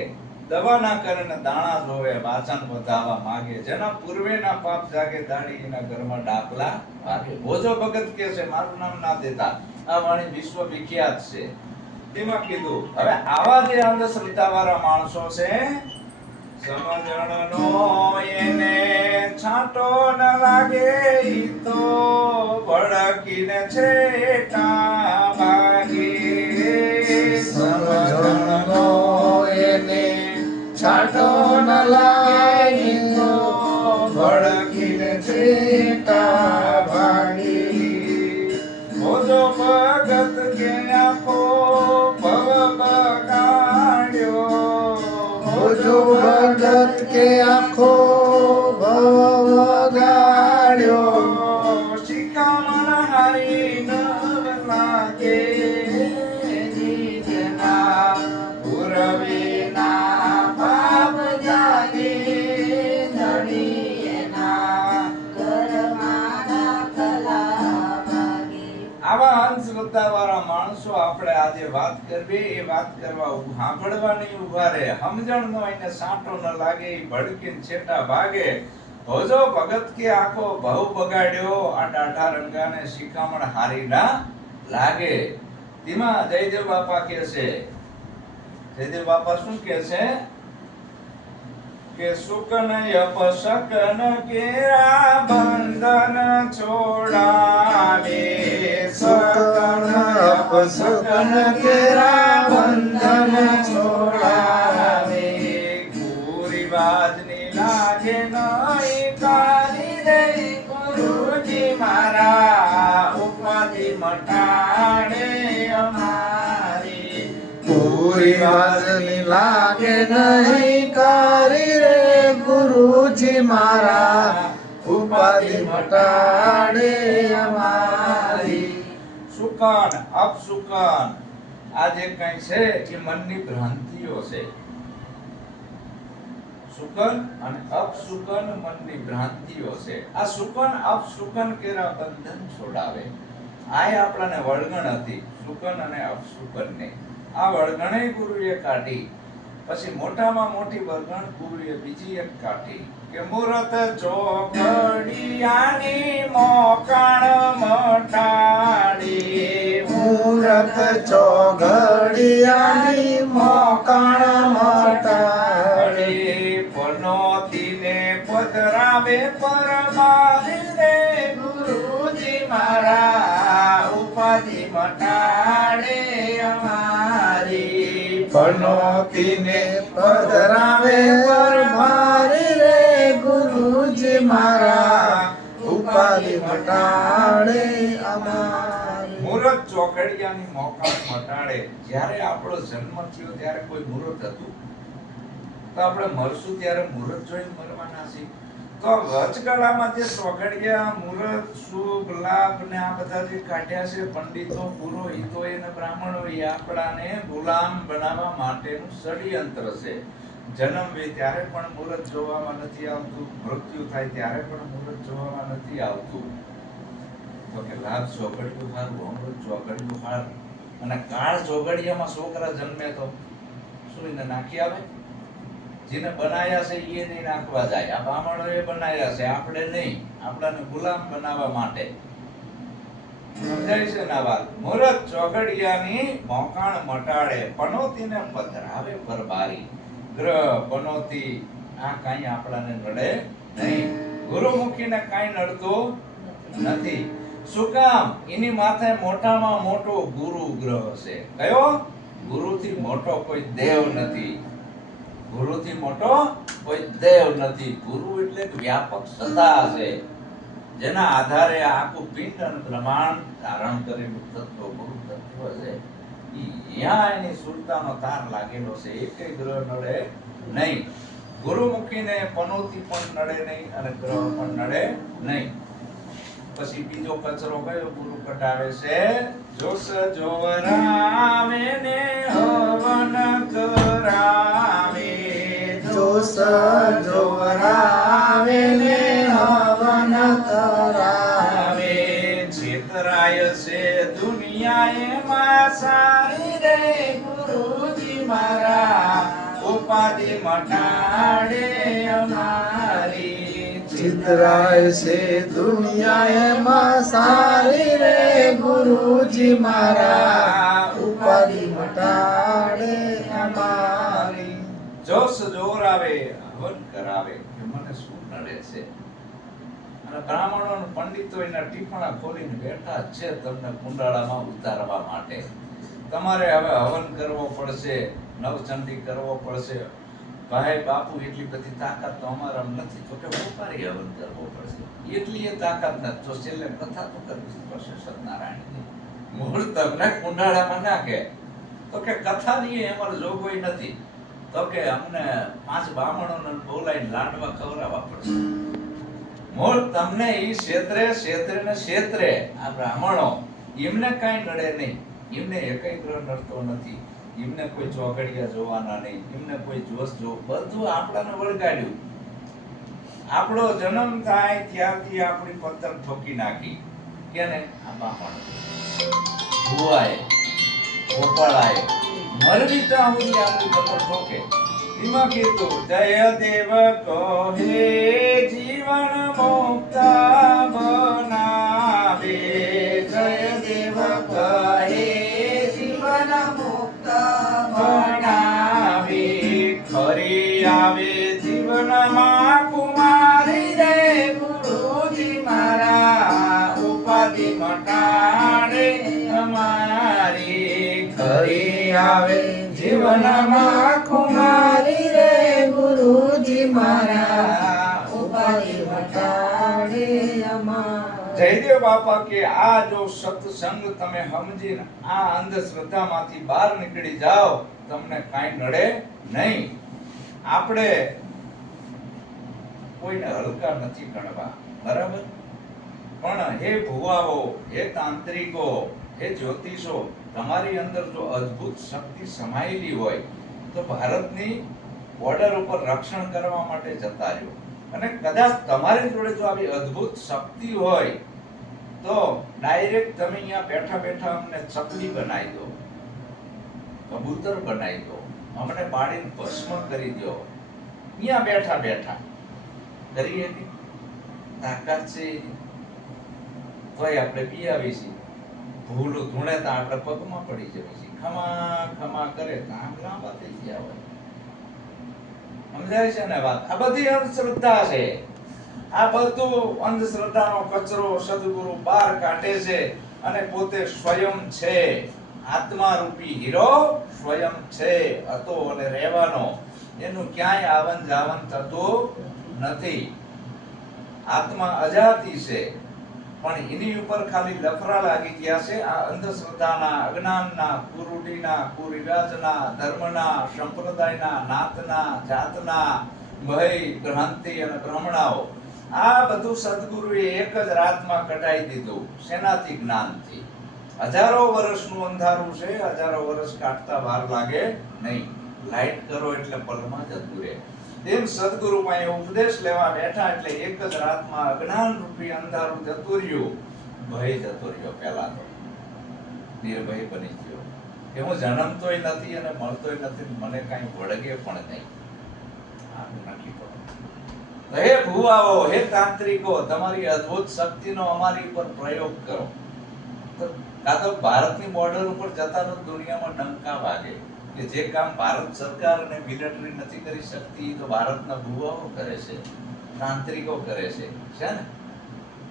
દવા ના કરે ને દાણા જોવે, વાચન વધાવા માંગે. જેના પૂર્વેના પાપ જાગે, દાડી એના ઘરમાં ડાકલા વાગે. ભોજો ભગત કહે છે, મારું નામ ના દેતા. આ વાણી વિશ્વ વિખ્યાત છે. તેમાં કીધું હવે આવા જે અંધશ્રદ્ધા વાળા માણસો છે, સમજણનો એને છાંટો ન લાગે, ઈ તો ભડકીને છેટા ભાગે. સમજણનો એને છાંટો ન લાગે, તો ભડકીને છેટા ભાગી. ભોજો ભગત કે આખો ભવ બગાડ્યો, ભોજો ભગત કે આખો ભવ વગાડ્યો. શિખામણ હારી નવ લાગે, જીજના પુરવીના પાપ જાગે, ધણીએના ઘરમાં ડાકલા વાગે. આવા અંધશ્રદ્ધા વાળા માણસો આપણે આજે વાત કરવી, એ વાત કરવા સાંભળવા નહીં ઉભા રહે. સમજણ નો એને સાંટો ન લાગે, એ ભડકીને છેટા ભાગે. ભોજો ભગત કે આખો ભવ બગાડ્યો, આ ડાઢા રંગાને શિખામણ હારી ના લાગે. તેમાં જયદેવ બાપા કહે છે, જયદેવ બાપા શું કહે છે કે સુકન અપશકન કેરા બંધન છોડાવે સુકન અપશુકન કેરા બંધન છોડાવે કુરિવાજની લાગે નહીં કાલી રે ગુરુજી મારા ઉપાધિ મટાડે અમારી પૂરી વાજની લાગે નહીં કારી રે ગુરુજી મારા ઉપાધિ મટાડે અમારી. સુકન અપસુકન આ જે કઈ છે એ મનની ભ્રાંતિઓ છે. સુકન અને અપસુકન મનની ભ્રાંતિઓ છે. આ સુકન અપસુકન કેરા બંધન છોડાવે. આ આપણાને વળગણ હતી સુકન અને અપસુકન ને. આ વળગણે ગુરુએ કાઢી. પછી મોટામાં મોટી વળગણ ગુરુએ બીજી એક કાઢી કે મૂરત ચોકડિયાની મોકાણ મટાડી. મૂરત ચોઘડિયાની મોકાણ મટાડી. પનોતીને પધરાવે પરમારી રે ગુરુજી મારા ઉપાધિ મટાડે અમારી. પનોતીને પધરાવે પરમારી રે ગુરુજી મારા ઉપાધિ મટાડે અમારી. મુહૂર્ત ચોકડિયાની મોકાણ મટાડે. જ્યારે આપણો જન્મ થયો ત્યારે કોઈ મુહૂર્ત હતું? તો આપણે મરશું ત્યારે મુહૂર્ત જોઈને મરવાના છીએ. તો વચગાળામાં જે ચોકડિયા મુહૂર્ત શુભ લાભ ને આ બધા જે કાઢ્યા છે પંડિતો પુરોહિતો અને બ્રાહ્મણો એ આપણાને ગુલામ બનાવવા માટેનું ષડયંત્ર છે. જન્મ વે ત્યારે પણ મુહૂર્ત જોવામાં નથી આવતું, મૃત્યુ થાય ત્યારે પણ મુહૂર્ત જોવામાં નથી આવતું. તો કે લાભ ચોકડિયું હારું, અમૃત ચોકડિયું હારું. અને કાળ ચોકડિયામાં છોકરા જન્મે તો શું એને નાખી આવે? જેને બનાયા છે એ નહીં નાખવા જાય. આ બ્રાહ્મણોએ બનાયા છે, આપણે નહીં. આપણાને ગુલામ બનાવવા માટે. સમજાય છે ને વાત? મુહૂર્ત ચોકડિયાની મોકાણ મટાડે, પનોતીને પધરાવે પરબારી. ગ્રહ પનોતી આ કાંઈ આપણાને નડે નહીં. ગુરુમુખીને કાંઈ નડતું નથી. શું કામ? એની માથે મોટામાં મોટો ગુરુ ગ્રહ છે. કયો? ગુરુથી મોટો કોઈ દેવ નથી. ગુરુથી મોટો કોઈ દેવ નથી. ગુરુ એટલે એક વ્યાપક સત્તા છે, જેના આધારે આખું પિંડ અને બ્રહ્માંડ ધારણ કરેલું તત્વ ગુરુ તત્વ છે. અહીંયા એની સુરતાનો તાર લાગેલો છે. એકેય ગ્રહ નડે નહીં. ગુરુમુખીને પનોતી પણ નડે નહીં અને ગ્રહ પણ નડે નહીં. પછી બીજો કચરો કયો ગુરુ કટાવે છે? જોશ જોવરાવે ને હવન કરાવે. જોશ જોવરાવે ને હવન કરાવે. છેતરાય છે દુનિયાએ માં સારી રે ગુરુજી મારા ઉપાધિ મટાડે અમારી. ચિતરાય છે દુનિયામાં સારી રે ગુરુજી મારા ઉપાધિ મટાડે અમારી. જોશ જોરાવે હવન કરાવે કે મને શું નડે છે. અને બ્રાહ્મણો અને પંડિતો એના ટીપણા ખોલીને બેઠા જ છે તમને કુંડાળામાં ઉતારવા માટે. તમારે હવે હવન કરવો પડશે, નવચંડી કરવો પડશે. ભાઈ બાપુ એટલી બધી તાકાત તો અમારા નથી. તો કે ઉપારી હવન કરવો પડશે. એટલી એ તાકાત નથી. તો છેલ્લે કથા તો કરવી પડશે સત્યનારાયણની. મૂળ તમને કુંડાળામાં નાખે તો કે કથાની અમારે જોગવાઈ નથી. તો કે અમને 5 બ્રાહ્મણોને બોલાવીને લાડવા ખવડાવવા પડશે. મૂળ તમને ઈ ક્ષેત્રે ને ક્ષેત્રે આ બ્રાહ્મણો એમને કાંઈ નડે નહીં. એમને એકેય ગ્રહ નડતો નથી. એમને કોઈ ચોકડિયા જોવાના નહીં. એમને કોઈ જોશ જો બધું આપણાને વળગાડ્યું. આપણો જન્મ થાય ત્યારથી આપણી પત્તર ઠોકી નાખી. કેને? આ બ્રાહ્મણ ભુવાએ ગોપાળાએ મરવી ત્યાં સુધી આપણી પત્તર ઠોકે. એમાં કીધું જય દેવ કહે જીવન મુક્ત બનાવે. જય દેવ કહે જીવન મુક્ત બનાવે. ખરી આવે જીવન જીવનમાં કુમારી રે ગુરુજી મારા ઉપાધિ મટાડે અમારી ખરી આવે જીવનમાં કુમારી રે ગુરુજી મારા ઉપાધિ મટાડે અમાર. જયદેવ બાપા કે આ જો સત્સંગ તમે સમજીને આ અંધશ્રદ્ધામાંથી બહાર નીકળી જાઓ તમને કાંઈ નડે નહીં. આપણે કોઈને હલકા નથી ગણવા, બરાબર? પણ હે ભુવાઓ, હે તાંત્રિકો, હે જ્યોતિષો, તમારી અંદર જો અદ્ભુત શક્તિ સમાયેલી હોય તો ભારતની બોર્ડર ઉપર રક્ષણ કરવા માટે જતા રહ્યો. અને કદાચ તમારી જોડે જો આવી અદ્ભુત શક્તિ હોય તો ડાયરેક્ટ તમે અહીંયા બેઠા બેઠા અમને ચકલી બનાવી દો, કબૂતર બનાવી દો, અમને બાળીને ભસ્મ કરી દો, અહીંયા બેઠા બેઠા કરીએ ને તાકાત છે તોય આપણે પીયાવી છીએ. ભૂલું ધૂણે તો આપણે પગમાં પડી જવી છે. ખમા ખમા કરે તો આમ લાંબા થઈ ગયા હોય. સમજાય છે ને વાત? આ બધી અંધશ્રદ્ધા છે. આ બધું અંધશ્રદ્ધાનો કચરો સદગુરુ બહાર કાઢે છે અને પોતે સ્વયં છે. આત્મા રૂપી હીરો સ્વયં છે, હતો અને રહેવાનો. એનું ક્યાંય આવન જાવન થતું નથી. આત્મા અજાતી છે, પણ એની ઉપર ખાલી લફરા લાગી ગયા છે આ અંધશ્રદ્ધાના, અજ્ઞાનના, કુરૂઢીના, કુરિવાજના, ધર્મના, સંપ્રદાયના, નાતના, જાતના, ભય, ભ્રાંતિ અને ભ્રમણાઓ. આ બધું સદગુરુએ એક જ રાતમાં કઢાઈ દીધું. શેનાથી? જ્ઞાનથી. હજારો વર્ષનું અંધારું છે, હજારો વર્ષ કાઢતા વાર લાગે નહીં. લાઈટ કરો એટલે પલમાં જતું રહે. તેમ સદગુરુ પાસે ઉપદેશ લેવા બેઠા એટલે એક જ રાતમાં અજ્ઞાન રૂપી અંધારું જતું રહ્યું. ભય જતો રહ્યો. પહેલા તો નિર્ભય બની ગયો કે હું જન્મતોય નથી અને મળતોય નથી, મને કાંઈ વળગે પણ નહીં. આનું નક્કી કરો. હે ભુવાઓ, હે તાંત્રિકો, તમારી અદ્ભુત શક્તિનો અમારી ઉપર પ્રયોગ કરો. તો કાં તો ભારતની બોર્ડર ઉપર જતા તો દુનિયામાં ડંકા વાગે કે જે કામ ભારત સરકાર અને મિલિટરી નથી કરી શકતી તો ભારતના ભુવાઓ કરે છે, તાંત્રિકો કરે છે, છે ને?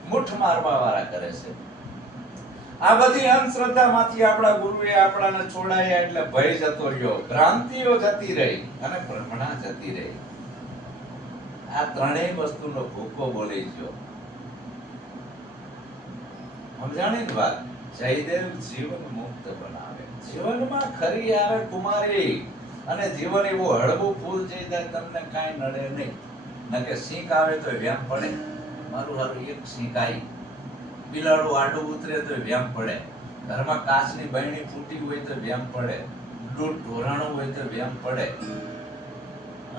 મુઠ્ઠ મારવા વાળા કરે છે. આ બધી અંધશ્રદ્ધામાંથી આપણા ગુરુએ આપણાને છોડાયા એટલે ભય જતો રહ્યો, ભ્રાંતિઓ જતી રહી અને ભ્રમણા જતી રહી. આ ત્રણેય વસ્તુનો ભૂકો બોલી ગયો. સમજાણી ને વાત? જયદેવ જીવન મુક્ત બનાવે. જીવનમાં ખરી આવે કુમારી અને જીવન એવું હળવું ફૂલ થઈ જાય તમને કાંઈ નડે નહીં. નકે સિંક આવે તો વ્યામ પડે. મારું હારું એક સિંક આવી, બિલાડું આડું ઉતરે તો વ્યામ પડે. ઘરમાં કાચની બહેણી ફૂટી હોય તો વ્યામ પડે. દૂધ ઢોરાણું હોય તો વ્યામ પડે.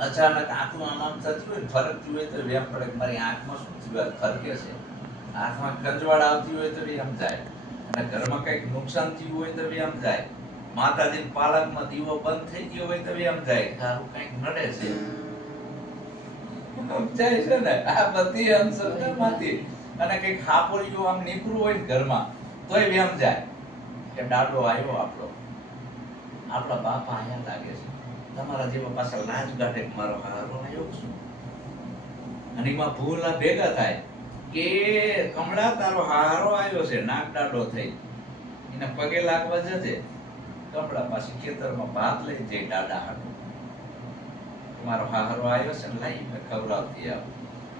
અચાનક આંખમાં આમ થતું હોય ફરકતું હોય તો વ્યામ પડે. મારી આંખમાં શું થયું? ફરકે છે. આંખમાં કંજવાળ આવતી હોય તો વ્યામ જાય. અને ઘરમાં કઈક નુકસાન થયું હોય તો વ્યામ જાય. માતાજી પાલકમાં દીવો બંધ થઈ ગયો હોય તો વ્યામ જાય. તારું કઈક નડે છે. સમજાય છે ને? આ બધી અંધશ્રદ્ધામાંથી. અને કઈક હાપોળિયું આમ નીકળવું હોય ને ઘરમાં તોય વ્યામ જાય કે દાડો આવ્યો આપણો, આપણા બાપા અહીંયા લાગે છે. તમારા જેવા પાછા લાજ કાઢે કે મારો હારો આવ્યો છું. અને એમાં ભૂલા ભેગા થાય કે કમળા તારો હારો આવ્યો છે, નાક દાડો થઈ. એને પગે લાગવા જજે. કમળા પાછી ખેતરમાં ભાત લઈ જઈ દાડા હાટું. મારો હારો આવ્યો છે ને લાઈ મેં ખવડાવતી આવ.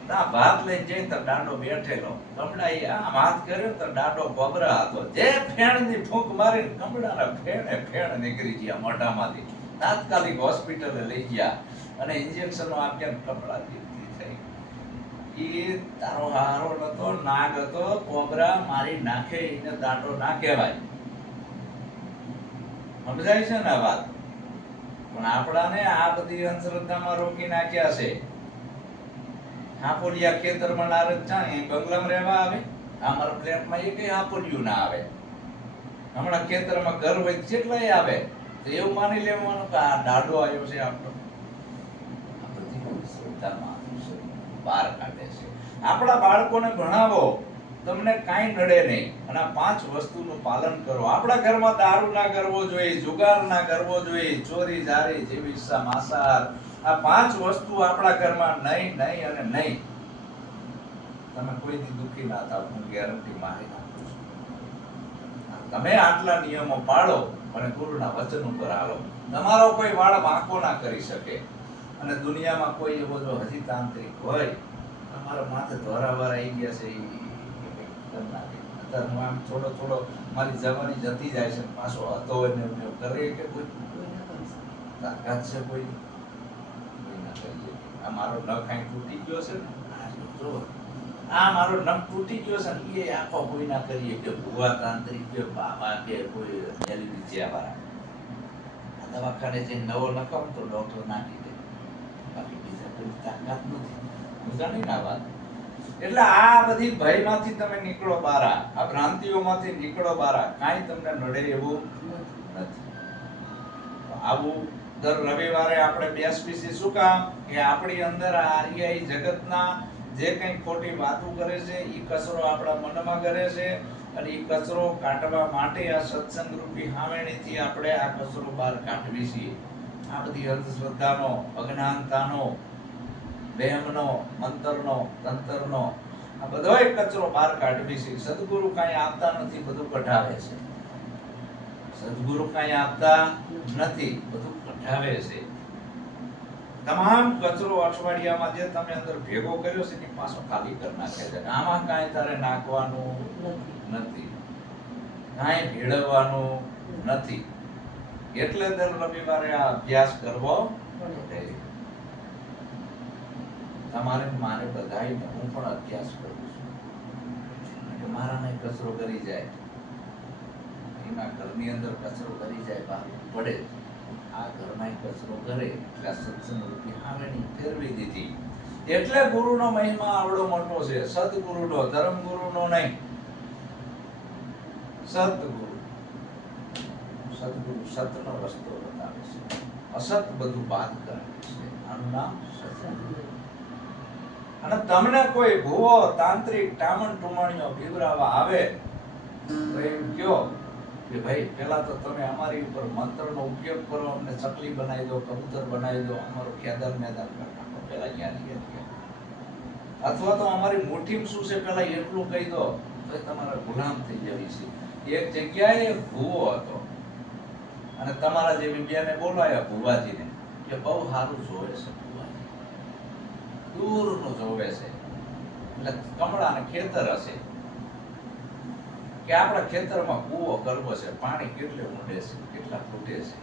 ના ભાત લઈ જઈ તો દાડો બેઠેલો. કમળાએ આમ હાથ કર્યો તો દાડો ગોબરા હતો. જે ફેણની ફૂંક મારી કમળાના ફેણે ફેણ નીકળી ગયા મોઢામાંથી. તાત્કાલિક હોસ્પિટલે લઈ ગયા અને ઇન્જેક્શનો આપ્યા. કમળા દીકરી થઈ. ઈ તારો હારો નતો, નાગ હતો, કોબરા મારી નાખે એને દાડો ના કહેવાય. સમજાય છે ને વાત? પણ આપણાને આ બધી અંધશ્રદ્ધામાં રોકી નાખ્યા છે. હાપોલિયા ખેતરમાં નારદ જાણે બંગલામાં રહેવા આવે, અમારા ફ્લેટમાં એકેય હાપોલિયું ના આવે. હમણાં ખેતરમાં ઘર હોય જેટલાય આવે તો એવું માની લેવાનું કે આ દાડો આવ્યો છે આપણો. આ બધી અંધશ્રદ્ધામાં બહાર કાઢે છે. આપણા બાળકોને ભણાવો, તમને કાંઈ નડે નહીં. અને આ 5 વસ્તુનું પાલન કરો. આપણા ઘરમાં દારૂ ના કરવો જોઈએ, જુગાર ના કરવો જોઈએ, ચોરી જારી જેવી ઈચ્છા માસાર આ 5 વસ્તુ આપણા ઘરમાં નહીં નહીં અને નહીં. તમે કોઈથી દુઃખી ના થાવ, હું ગેરંટી મારી નાખું છું. તમે આટલા નિયમો પાળો અને ગુરુના વચન ઉપર હાલો. તમારો કોઈ વાળ વાંકો ના કરી શકે. અને દુનિયામાં કોઈ એવો જો હજી તાંત્રિક હોય, તમારા માથે ધોરાવાર આવી ગયા છે, કરી નાખે. અત્યારે હું આમ થોડો થોડો મારી જવાની જતી જાય છે, પાછો હતો ને એવું કરે કે કોઈ તાકાત છે કોઈ ના કરીએ. આ મારો નખ કાંઈ તૂટી ગયો છે ને, જો આ મારો નખ તૂટી ગયો છે ને, એ આખો કોઈ ના કરીએ કે ભુવા તાંત્રિક કે બાબા કે કોઈ એલઈડી વાળા. આ દવાખાને જે નવો નખમ તો ડોક્ટર નાખી દે, બાકી બીજા કોઈ તાકાત નથી. સમજાણી ના વાત? એટલે આ બધી ભયમાંથી તમે નીકળો બારા, આ ભ્રાંતિઓમાંથી નીકળો બારા. કાંઈ તમને નડે એવું નથી. આવું દર રવિવારે આપણે બેસવીસી શું કામ? કે આપણી અંદર આ આર્યાઈ જગતના જે કંઈ ખોટી વાતો કરે છે, એ કચરો આપણા મનમાં કરે છે, અને એ કચરો કાઢવા માટે આ સત્સંગ રૂપી હાવેણીથી આપણે આ કચરો બહાર કાઢવી છીએ. આ બધી અંધશ્રદ્ધાનો, અજ્ઞાનતાનો, વહેમનો, મંતરનો, તંતરનો આ બધોય કચરો બહાર કાઢવી છે. સદગુરુ કાંઈ આપતા નથી, બધું કઢાવે છે. સદગુરુ કાંઈ આપતા નથી, બધું કઢાવે છે. તમામ કચરો અઠવાડિયામાં જે તમે અંદર ભેગો કર્યો છે, એ પાછો ખાલી કરી નાખે છે. આમાં કાંઈ તારે નાખવાનું નથી, કાંઈ ભેળવવાનું નથી. એટલે દર રવિવારે આ અભ્યાસ કરવો પડે. તમારે મારે બધાય હું પણ અભ્યાસ કરું છું કે મારાને કચરો કરી જાય, એના ઘરની અંદર કચરો કરી જાય, બહાર પડે. આ ઘરમાં કચરો કરે એટલે આ સત્સંગ રૂપી હાવેણી ફેરવી દીધી. એટલે ગુરુનો મહિમા આવડો મોટો છે. સદગુરુનો, ધર્મગુરુનો નહીં, સદગુરુ. સદગુરુ સતનો રસ્તો બતાવે છે, અસત બધું બાદ કરાવે છે. આનું નામ સત્સંગ. અને તમને કોઈ ભૂવો તાંત્રિક ટામણ ટુમણીઓ બીવરાવા આવે તો એમ કયો કે ભાઈ પેલા તો તમે અમારી ઉપર મંત્રનો ઉપયોગ કરો, અમને ચકલી બનાવી દો, કબૂતર બનાવી દો, અમારો ખેદાર મેદાન કરી નાખો પેલા અહીંયા. અથવા તો અમારી મુઠ્ઠીમાં શું છે પેલા એટલું કહી દો તો તમારા ગુલામ થઈ જવી છે. એક જગ્યાએ ભૂવો હતો અને તમારા જેવી બેને બોલાયા ભુવાજીને કે બહુ સારું જોવે છે, ભુવાજી દૂરનું જોવે છે, એટલે કમળાને ખેતર હશે કે આપણા ખેતરમાં કૂવો કરવો છે, પાણી કેટલે ઊંડે છે, કેટલા ફૂટે છે.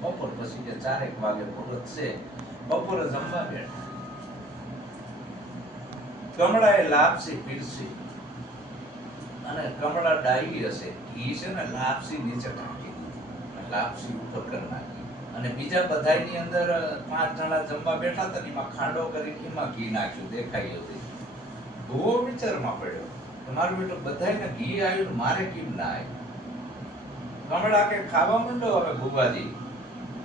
બપોર પછી કે 4 વાગે મુહૂર્ત છે, બપોરે જમવા બેઠા. કમળાએ લાપસી પીરસી અને કમળા ડાઈ હશે, ઘી છે ને લાપસી નીચે ઢાંકી દીધી, લાપસી ઉપર કરી નાખી. અને બીજા બધાની અંદર 5 જણા જમવા બેઠા હતા, એમાં ખાડો કરી એમાં ઘી નાખ્યું, દેખાઈ હતી. ભૂવો વિચારમાં પડ્યો, મારું બેટું બધાને ઘી આવ્યું, મારે કેમ ના આવ્યું? કમળા કે ખાવા માંડો હવે ભુવાજી,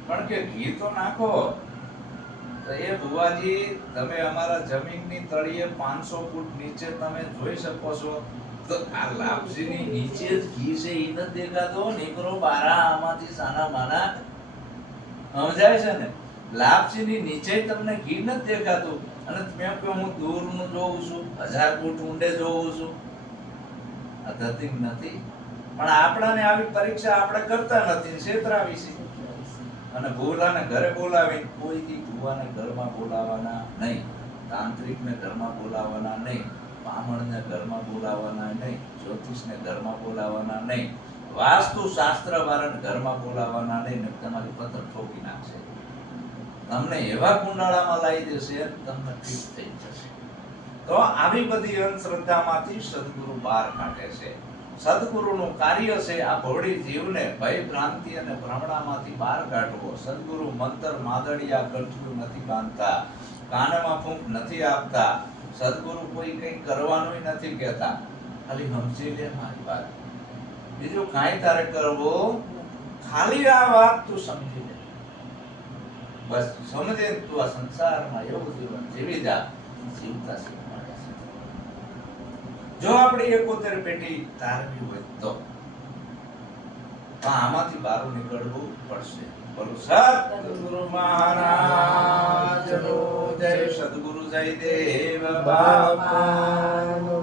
પણ કે ઘી તો નાખો. તો એ ભુવાજી તમે અમારા જમીનની તળિયે 500 ફૂટ નીચે તમે જોઈ શકો છો, તો આ લાપસીની નીચે જ ઘી છે, ઈ ન દેખાતો નીકળો બારા આમાંથી સાના માના. સમજાય છે ને? લાપસીની નીચે તમને ઘી ન દેખાતું અને તમે કહો હું દૂરનું જોઉં છું, 1000 ફૂટ ઊંડે જોઉં છું. આ ધતિંગ નથી. પણ આપણાને આવી પરીક્ષા આપણે કરતા નથી, છેતરાવી છે. અને ભૂલાને ઘરે બોલાવીને કોઈથી ભૂવાને ઘરમાં બોલાવવાના નહીં, તાંત્રિકને ઘરમાં બોલાવવાના નહીં, બ્રાહ્મણને ઘરમાં બોલાવવાના નહીં, જ્યોતિષને ઘરમાં બોલાવવાના નહીં, વાસ્તુ શાસ્ત્ર વાળાને ઘરમાં બોલાવવાના નહીં, ને તમારી પથ્થર ઠોકી નાખશે. તમને એવા કુંડાળામાં લાવી દેશે, તમને ઠીક થઈ જશે. તો આવી બધી અંધશ્રદ્ધામાંથી સદગુરુ બહાર કાઢે છે. સદગુરુનું કાર્ય છે આ ભોળી જીવને ભય ભ્રાંતિ અને ભ્રમણામાંથી બહાર કાઢવો. સદગુરુ મંત્ર માદડિયા કંઠું નથી બાંધતા, કાનમાં ફૂંક નથી આપતા. સદગુરુ કોઈ કંઈ કરવાનું નથી કહેતા, ખાલી સમજી લે મારી વાત, બીજું કાંઈ તારે કરવું, ખાલી આ વાત તું સમજી લે, બસ સમજે તું આ સંસારમાં એવું જીવન જીવી જા, જીવતા શીખવાડે છે. જો આપણે 71 પેટી તારવી હોય તો આમાંથી બહાર નીકળવું પડશે. બોલો સદગુરુ મહારાજનો જય. સદગુરુ જયદેવ બાપા. બાપાનો